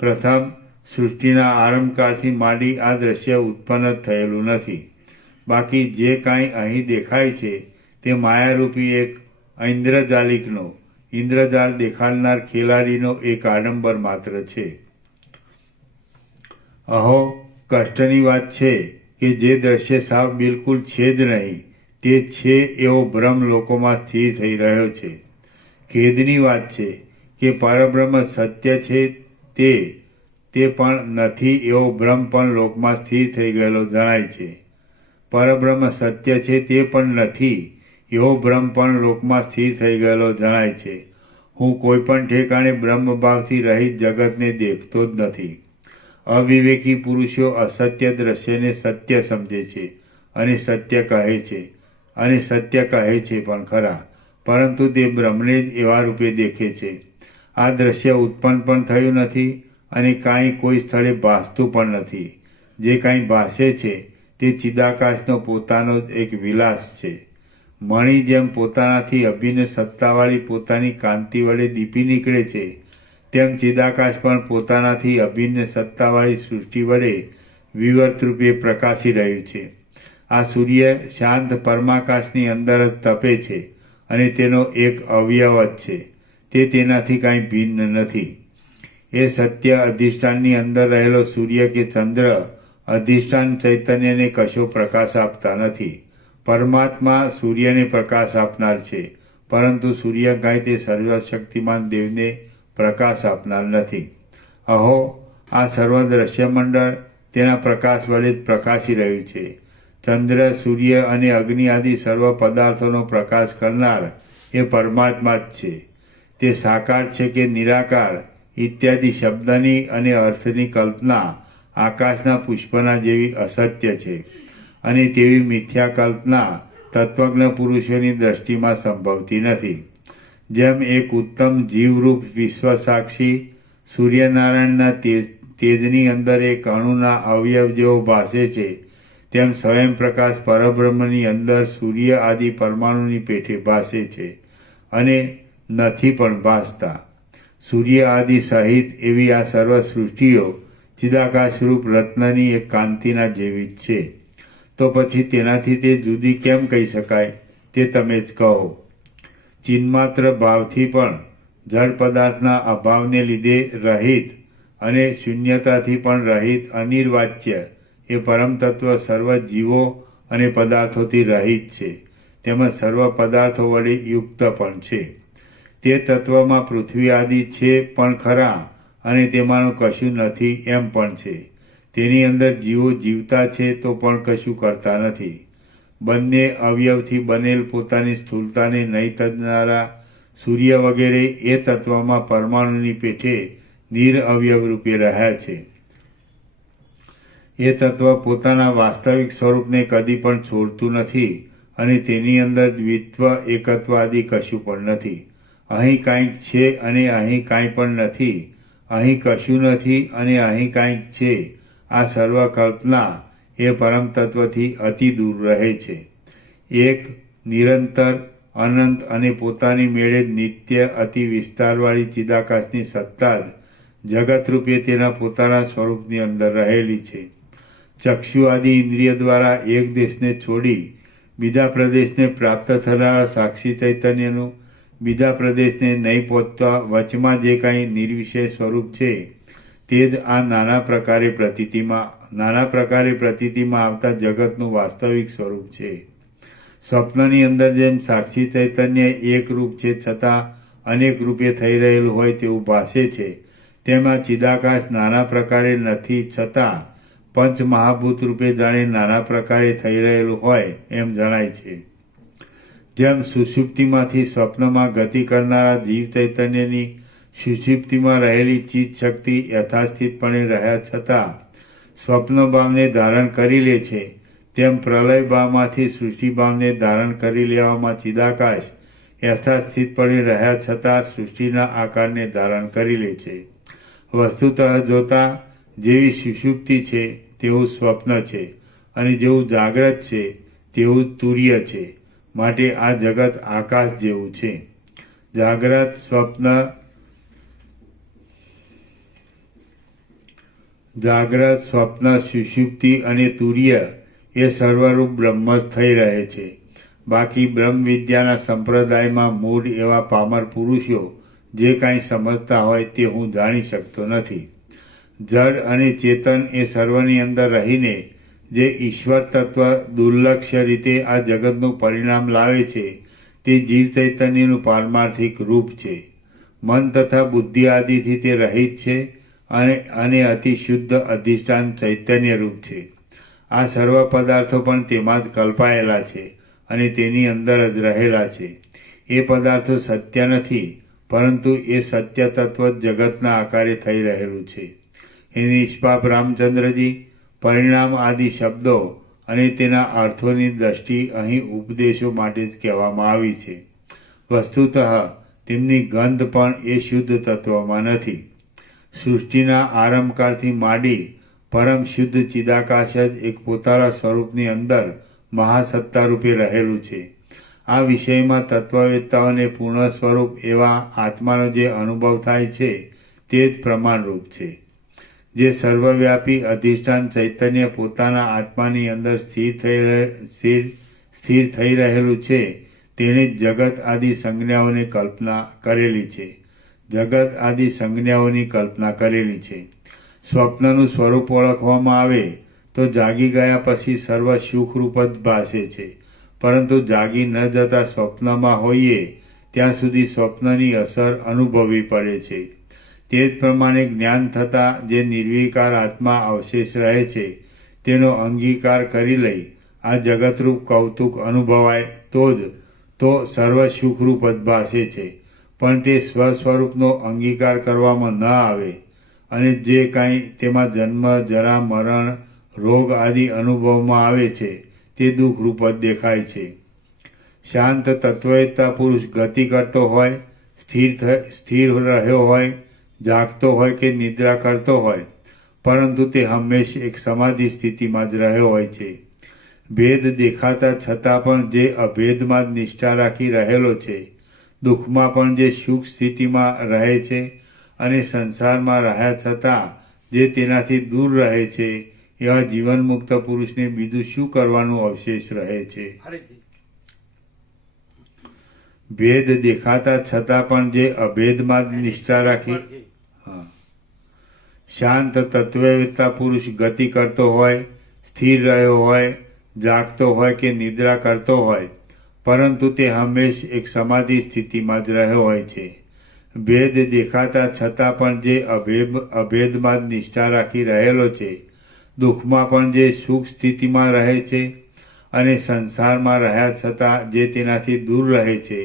પ્રથમ સૃષ્ટિના આરંભકાળથી માંડી આ દ્રશ્ય ઉત્પન્ન જ થયેલું નથી. બાકી જે કાંઈ અહીં દેખાય છે તે માયારૂપી એક ઐન્દ્રજાલિકનો ઇન્દ્રજાળ દેખાડનાર ખેલાડીનો એક આડંબર માત્ર છે. અહો કષ્ટની વાત છે કે જે દ્રશ્ય સાવ બિલકુલ છે જ નહીં તે છે એવો ભ્રમ લોકોમાં સ્થિર થઈ રહ્યો છે. ખેદની વાત છે કે પરબ્રહ્મ સત્ય છે તે પણ નથી એવો ભ્રમ પણ લોકમાં સ્થિર થઈ ગયેલો જણાય છે. પરબ્રહ્મ સત્ય છે તે પણ નથી એવો ભ્રમ પણ લોકમાં સ્થિર થઈ ગયેલો જણાય છે. હું કોઈ પણ ઠેકાણે બ્રહ્મભાવથી રહિત જગતને દેખતો જ નથી. અવિવેકી પુરુષો અસત્ય દ્રશ્યને સત્ય સમજે છે અને સત્ય કહે છે પણ ખરા, પરંતુ તે બ્રહ્મને જ એવા રૂપે દેખે છે. આ દ્રશ્ય ઉત્પન્ન પણ થયું નથી અને કાંઈ કોઈ સ્થળે ભાસતું પણ નથી. જે કાંઈ ભાસે છે તે ચિદાકાશનો પોતાનો જ એક વિલાસ છે. મણી જેમ પોતાનાથી અભિન્ન સત્તાવાળી પોતાની કાંતિ વડે દીપી નીકળે છે તેમ ચિદાકાશ પણ પોતાનાથી અભિન્ન સત્તાવાળી સૃષ્ટિ વડે વિવર્ત રૂપે પ્રકાશી રહ્યું છે. આ સૂર્ય શાંત પરમાકાશની અંદર જ તપે છે અને તેનો એક અવયવ જ છે. તે તેનાથી કાંઈ ભિન્ન નથી. એ સત્ય અધિષ્ઠાનની અંદર રહેલો સૂર્ય કે ચંદ્ર અધિષ્ઠાન ચૈતન્યને કશો પ્રકાશ આપતા નથી. પરમાત્મા સૂર્યને પ્રકાશ આપનાર છે, પરંતુ સૂર્ય કાંઈ તે સર્વશક્તિમાન દેવને પ્રકાશ આપનાર નથી. અહો આ સર્વ દ્રશ્યમંડળ તેના પ્રકાશ વડે જ પ્રકાશી રહ્યું છે. ચંદ્ર, સૂર્ય અને અગ્નિ આદિ સર્વ પદાર્થોનો પ્રકાશ કરનાર એ પરમાત્મા જ છે. તે સાકાર છે કે નિરાકાર ઇત્યાદિ શબ્દની અને અર્થની કલ્પના આકાશના પુષ્પના જેવી અસત્ય છે અને તેવી મિથ્યા કલ્પના તત્વજ્ઞ પુરુષોની દ્રષ્ટિમાં સંભવતી નથી. જેમ એક ઉત્તમ જીવરૂપ વિશ્વસાક્ષી સૂર્યનારાયણના તેજની અંદર એક અણુના અવયવ જેવો ભાસે છે તેમ સ્વયં પ્રકાશ પરબ્રહ્મની અંદર સૂર્ય આદિ પરમાણુની પેઠે ભાસે છે અને નથી પણ ભાસતા. સૂર્ય આદિ સહિત એવી આ સર્વ સૃષ્ટિઓ ચિદાકાશરૂપ રત્નની એક કાંતિના જેવી જ છે. તો પછી તેનાથી તે જુદી કેમ કહી શકાય તે તમે જ કહો. ચિન્માત્ર ભાવથી પણ જળ પદાર્થના અભાવને લીધે રહિત અને શૂન્યતાથી પણ રહિત અનિર્વાચ્ય એ પરમ તત્વ સર્વ જીવો અને પદાર્થોથી રહિત છે, તેમજ સર્વ પદાર્થો વડે યુક્ત પણ છે. તે તત્વમાં પૃથ્વી આદિ છે પણ ખરા અને તેમાંનું કશું નથી એમ પણ છે. તેની અંદર જીવો જીવતા છે તો પણ કશું કરતા નથી. બંને અવયવથી બનેલ પોતાની સ્થૂળતાને નહીં તજનારા સૂર્ય વગેરે એ તત્વમાં પરમાણુની પેઠે નિરઅવયવ રૂપે રહ્યા છે. એ તત્વ પોતાના વાસ્તવિક સ્વરૂપને કદી પણ છોડતું નથી અને તેની અંદર દ્વિત્વ એકત્વ આદિ કશું પણ નથી. અહીં કાંઈક છે અને અહીં કાંઈ પણ નથી. અહીં કશું નથી અને અહીં કાંઈક છે. આ સર્વ કલ્પના એ પરમ તત્વથી અતિ દૂર રહે છે. એક નિરંતર અનંત અને પોતાની મેળે જ નિત્ય અતિ વિસ્તારવાળી ચિદાકાશની સત્તા જ જગતરૂપે તેના પોતાના સ્વરૂપની અંદર રહેલી છે. ચક્ષુ આદિ ઇન્દ્રિય દ્વારા એક દેશને છોડી બીજા પ્રદેશને પ્રાપ્ત થનારા સાક્ષી ચૈતન્યનું બીજા પ્રદેશને નહીં પહોંચતા વચમાં જે કાંઈ નિર્વિશેષ સ્વરૂપ છે તે જ આ નાના પ્રકારે પ્રતીતિમાં આવતા જગતનું વાસ્તવિક સ્વરૂપ છે. સ્વપ્નની અંદર જેમ સાક્ષી ચૈતન્ય એક રૂપ છે છતાં અનેક રૂપે થઈ રહેલું હોય તેવું ભાસે છે, તેમાં ચિદાકાશ નાના પ્રકારે નથી છતાં પંચ મહાભૂત રૂપે જાણે નાના પ્રકારે થઈ રહેલું હોય એમ જણાય છે. જેમ સુષુપ્તિમાંથી સ્વપ્નમાં ગતિ કરનારા જીવ ચૈતન્યની સુષુપ્તિમાં રહેલી ચિત્ત શક્તિ યથાસ્થિતપણે રહ્યા છતાં સ્વપ્ન ભાવને ધારણ કરી લે છે, તેમ પ્રલય ભાવમાંથી સૃષ્ટિ ભાવને ધારણ કરી લેવામાં ચિદાકાશ યથાસ્થિતપણે રહ્યા છતાં સૃષ્ટિના આકારને ધારણ કરી લે છે. વસ્તુતઃ જોતા જેવી સુષુપ્તિ છે તેવું સ્વપ્ન છે અને જેવું જાગ્રત છે તેવું તુર્ય છે. માટે આ જગત આકાશ જેવું છે. જાગ્રત સ્વપ્ન સુષુપ્તિ અને તુર્ય એ સર્વરૂપ બ્રહ્મ જ થઈ રહે છે. બાકી બ્રહ્મ વિદ્યાના સંપ્રદાયમાં મૂળ એવા પામર પુરુષો જે કાંઈ સમજતા હોય તે હું જાણી શકતો નથી. જડ અને ચેતન એ સર્વની અંદર રહીને જે ઈશ્વર તત્વ દુર્લક્ષ્ય રીતે આ જગતનું પરિણામ લાવે છે તે જીવ ચૈતન્યનું પારમાર્થિક રૂપ છે. મન તથા બુદ્ધિ આદિથી તે રહિત છે અને અતિ શુદ્ધ અધિષ્ઠાન ચૈતન્ય રૂપ છે. આ સર્વ પદાર્થો પણ તેમાં જ કલ્પાયેલા છે અને તેની અંદર જ રહેલા છે. એ પદાર્થો સત્ય નથી, પરંતુ એ સત્ય તત્વ જ જગતના આકારે થઈ રહેલું છે. એ નિષ્પાપ રામચંદ્રજી પરિણામ આદિ શબ્દો અને તેના અર્થોની દ્રષ્ટિ અહીં ઉપદેશો માટે જ કહેવામાં આવી છે. વસ્તુતઃ તેમની ગંધ પણ એ શુદ્ધ તત્વમાં નથી. સૃષ્ટિના આરંભકાળથી માંડી પરમ શુદ્ધ ચિદાકાશ જ એક પોતાના સ્વરૂપની અંદર મહાસત્તા રૂપે રહેલું છે. આ વિષયમાં તત્વવેત્તાઓને પૂર્ણ સ્વરૂપ એવા આત્માનો જે અનુભવ થાય છે તે જ પ્રમાણરૂપ છે. જે સર્વવ્યાપી અધિષ્ઠાન ચૈતન્ય પોતાના આત્માની અંદર સ્થિર થઈ રહેલું છે તેણે જગત આદિ સંજ્ઞાઓની કલ્પના કરેલી છે. સ્વપ્નનું સ્વરૂપ ઓળખવામાં આવે તો જાગી ગયા પછી સર્વ સુખરૂપ જ ભાસે છે, પરંતુ જાગી ન જતા સ્વપ્નમાં હોઈએ ત્યાં સુધી સ્વપ્નની અસર અનુભવવી પડે છે. તે જ પ્રમાણે જ્ઞાન થતાં જે નિર્વિકાર આત્મા અવશેષ રહે છે તેનો અંગીકાર કરી લઈ આ જગતરૂપ કૌતુક અનુભવાય તો સર્વ સુખરૂપ જ ભાસે છે. પણ તે સ્વસ્વરૂપનો અંગીકાર કરવામાં ન આવે અને જે કાંઈ તેમાં જન્મ જરા મરણ રોગ આદિ અનુભવમાં આવે છે તે દુઃખરૂપ જ દેખાય છે. શાંત તત્વવેત્તા પુરુષ ગતિ કરતો હોય, સ્થિર રહ્યો હોય, જાગતો હોય કે નિદ્રા કરતો હોય, પરંતુ તે હંમેશ એક સમાધિ સ્થિતિમાં જ રહ્યો હોય છે. ભેદ દેખાતા છતાં પણ જે અભેદમાં જ નિષ્ઠા રાખી રહેલો છે, દુઃખમાં પણ જે સુખ સ્થિતિમાં રહે છે અને સંસારમાં રહ્યા છતાં જે તેનાથી દૂર રહે છે એવા જીવનમુક્ત પુરુષને બીજું શું કરવાનું અવશેષ રહે છે? ભેદ દેખાતા છતાં પણ જે અભેદમાં જ નિષ્ઠા રાખી શાંત તત્વવેત્તા પુરુષ ગતિ કરતો હોય, સ્થિર રહ્યો હોય, જાગતો હોય કે નિદ્રા કરતો હોય, પરંતુ તે હંમેશ એક સમાધિ સ્થિતિમાં જ રહ્યો હોય છે. ભેદ દેખાતા છતાં પણ જે અભેદમાં જ નિષ્ઠા રાખી રહેલો છે, દુઃખમાં પણ જે સુખ સ્થિતિમાં રહે છે અને સંસારમાં રહ્યા છતાં જે તેનાથી દૂર રહે છે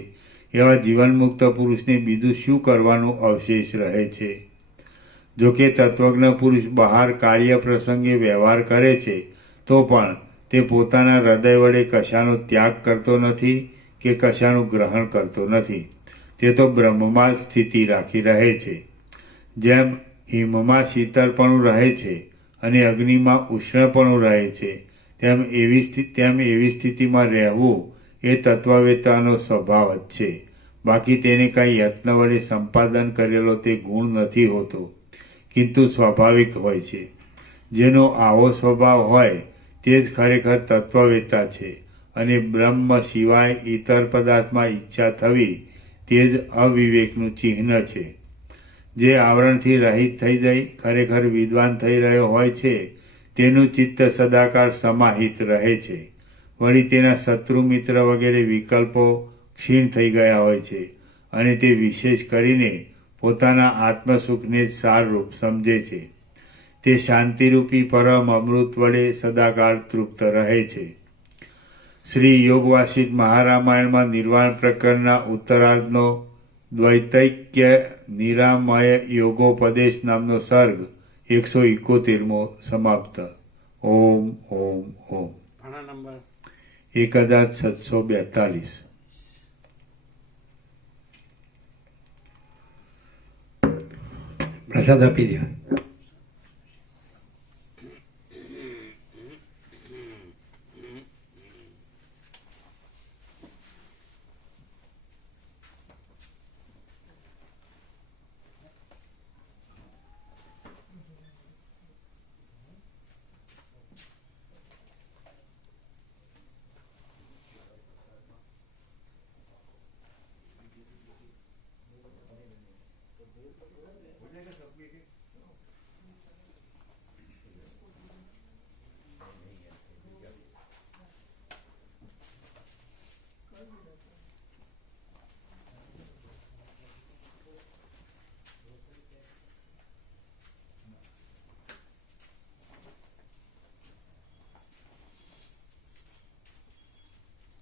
એવા જીવનમુક્ત પુરુષને બીજું શું કરવાનું અવશેષ રહે છે? જોકે તત્વજ્ઞ પુરુષ બહાર કાર્ય પ્રસંગે વ્યવહાર કરે છે તો પણ તે પોતાના હૃદય વડે કશાનો ત્યાગ કરતો નથી કે કશાનું ગ્રહણ કરતો નથી. તે તો બ્રહ્મમાં જ સ્થિતિ રાખી રહે છે. જેમ હિમમાં શીતળપણું રહે છે અને અગ્નિમાં ઉષ્ણપણું રહે છે, તેમ એવી સ્થિતિમાં રહેવું એ તત્વવેતાનો સ્વભાવ જ છે. બાકી તેને કાંઈ યત્ન વડે સંપાદન કરેલો તે ગુણ નથી હોતો, કિંતુ સ્વાભાવિક હોય છે. જેનો આવો સ્વભાવ હોય તે જ ખરેખર તત્વવેતા છે. અને બ્રહ્મ સિવાય ઇતર પદાર્થમાં ઈચ્છા થવી તે જ અવિવેકનું ચિહ્ન છે. જે આવરણથી રહિત થઈ જઈ ખરેખર વિદ્વાન થઈ રહ્યો હોય છે તેનું ચિત્ત સદાકાળ સમાહિત રહે છે. વળી તેના શત્રુ મિત્ર વગેરે વિકલ્પો ક્ષીણ થઈ ગયા હોય છે અને તે વિશેષ કરીને પોતાના આત્મસુખને જ સારરૂપ સમજે છે. તે શાંતિરૂપી પરમ અમૃત વડે સદાકાળ તૃપ્ત રહે છે. શ્રી યોગવાસિત મહારામાયણમાં નિર્વાણ પ્રકરણના ઉત્તરાર્ધનો દ્વૈતૈક્ય નિરામય યોગોપદેશ નામનો સર્ગ 171મો સમાપ્ત. ઓમ ઓમ ઓમ. ઘણા નંબર 1742. પ્રસાદ આપી દો.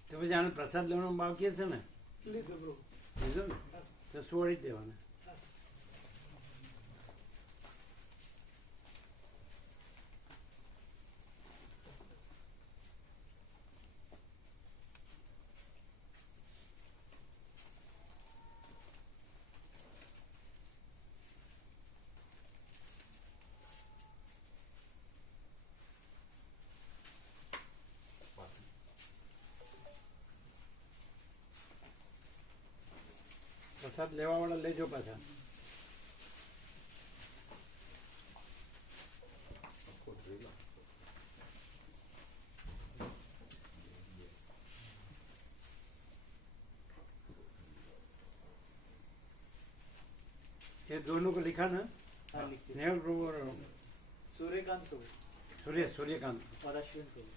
તો પછી આને પ્રસાદ લેવાનો બાકી છે ને, લીધું પ્રભુ. લીધો ને તો છોડી દેવાના. પ્રસાદ લેવા વાળા લેજો પાછા. ये दोनों को लिखा ना? स्नेहल प्रभु और सूर्यकांत प्रभु सूर्यकांत और अश्विन प्रभु.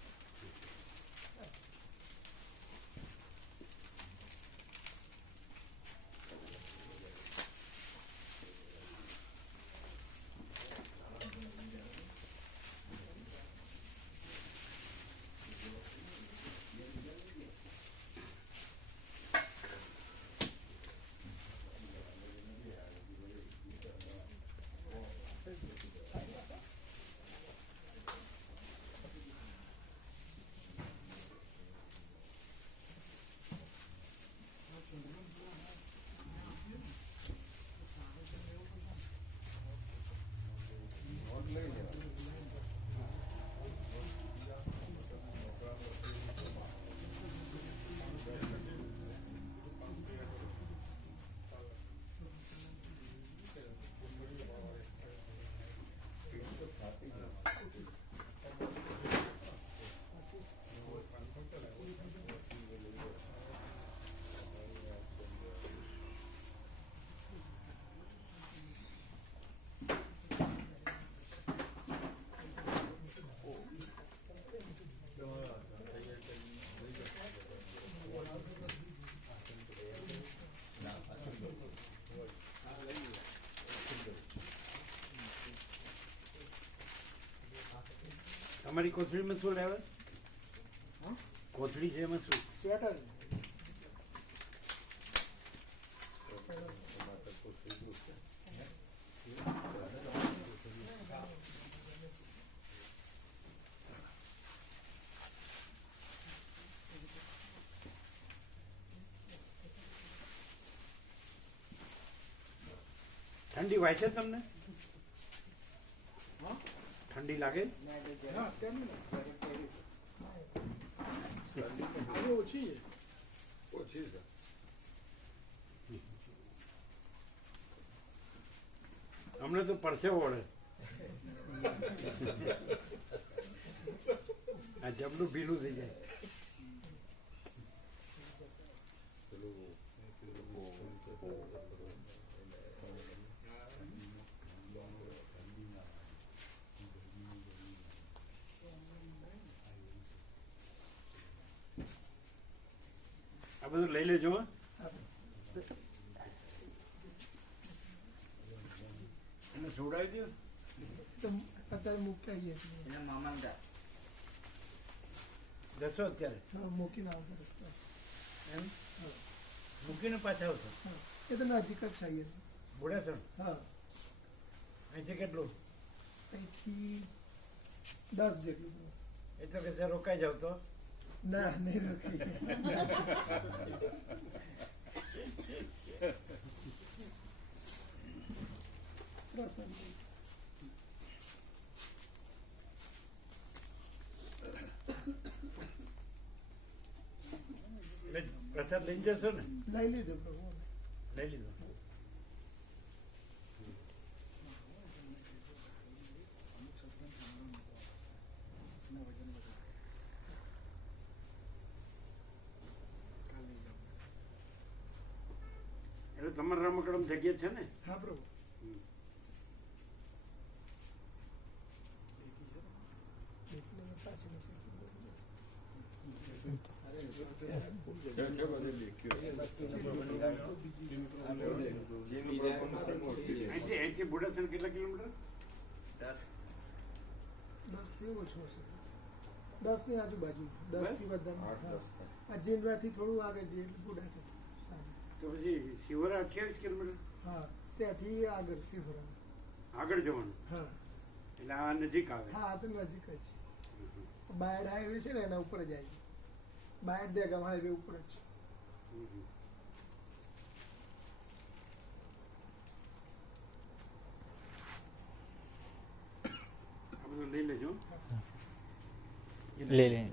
તમારી કોથળીમાં શું લેવા? કોથળી છે એમાં શું? સ્વેટર. ઠંડી વાય છે તમને? ઠંડી લાગે? હા કેમ ને આજે ઓછી છે. ઓછી છે. અમને તો પરસેવો વળે. આ જબલું ભીલું થઈ જાય. આ બધું લઈ લેજો હો. એને સોડાવી દો. તો અત્યારે મૂકી આવીએ છીએ. એના મામા જશો અત્યારે હા મૂકીને આવતા રસ્તા. એમ મૂકીને પાછા આવશો? હા એ તો નજીક જ છે અહીંયા. બુડાસણ હા અહીંથી કેટલું? અહીંથી 10 જેટલું. એ તો કે રોકાઈ જાવ તો ના નહીં રોકી. પ્રસન્ન. એટલે પ્રસાદ લઈ જશો ને? લઈ લીધું પ્રભુ. લઈ લીધો. એટલે તમારા રમકડમ જગ્યા છે ને? હા પ્રભુ. એટલે પાછળની અહીંથી બુડાસણ કેટલા કિલોમીટર? 10 થી ઓછું હશે. 10 ની આજુબાજુ. 10 થી વધારે. આ જેલવાથી થોડું આગળ જે બુડા છે. તો પછી શિવરા 28 કિલોમીટર હા ત્યાંથી આગળ શિવરા. આગળ જવાનું. હા એટલે આ નજીક આવે. હા આ તો નજીક જ છે. બાયડ હાઈવે છે ને એના ઉપર જ આવી. બાયડ દેગામ હાઈવે ઉપર જ છે. આ બધું લઈ લેજો. ले लें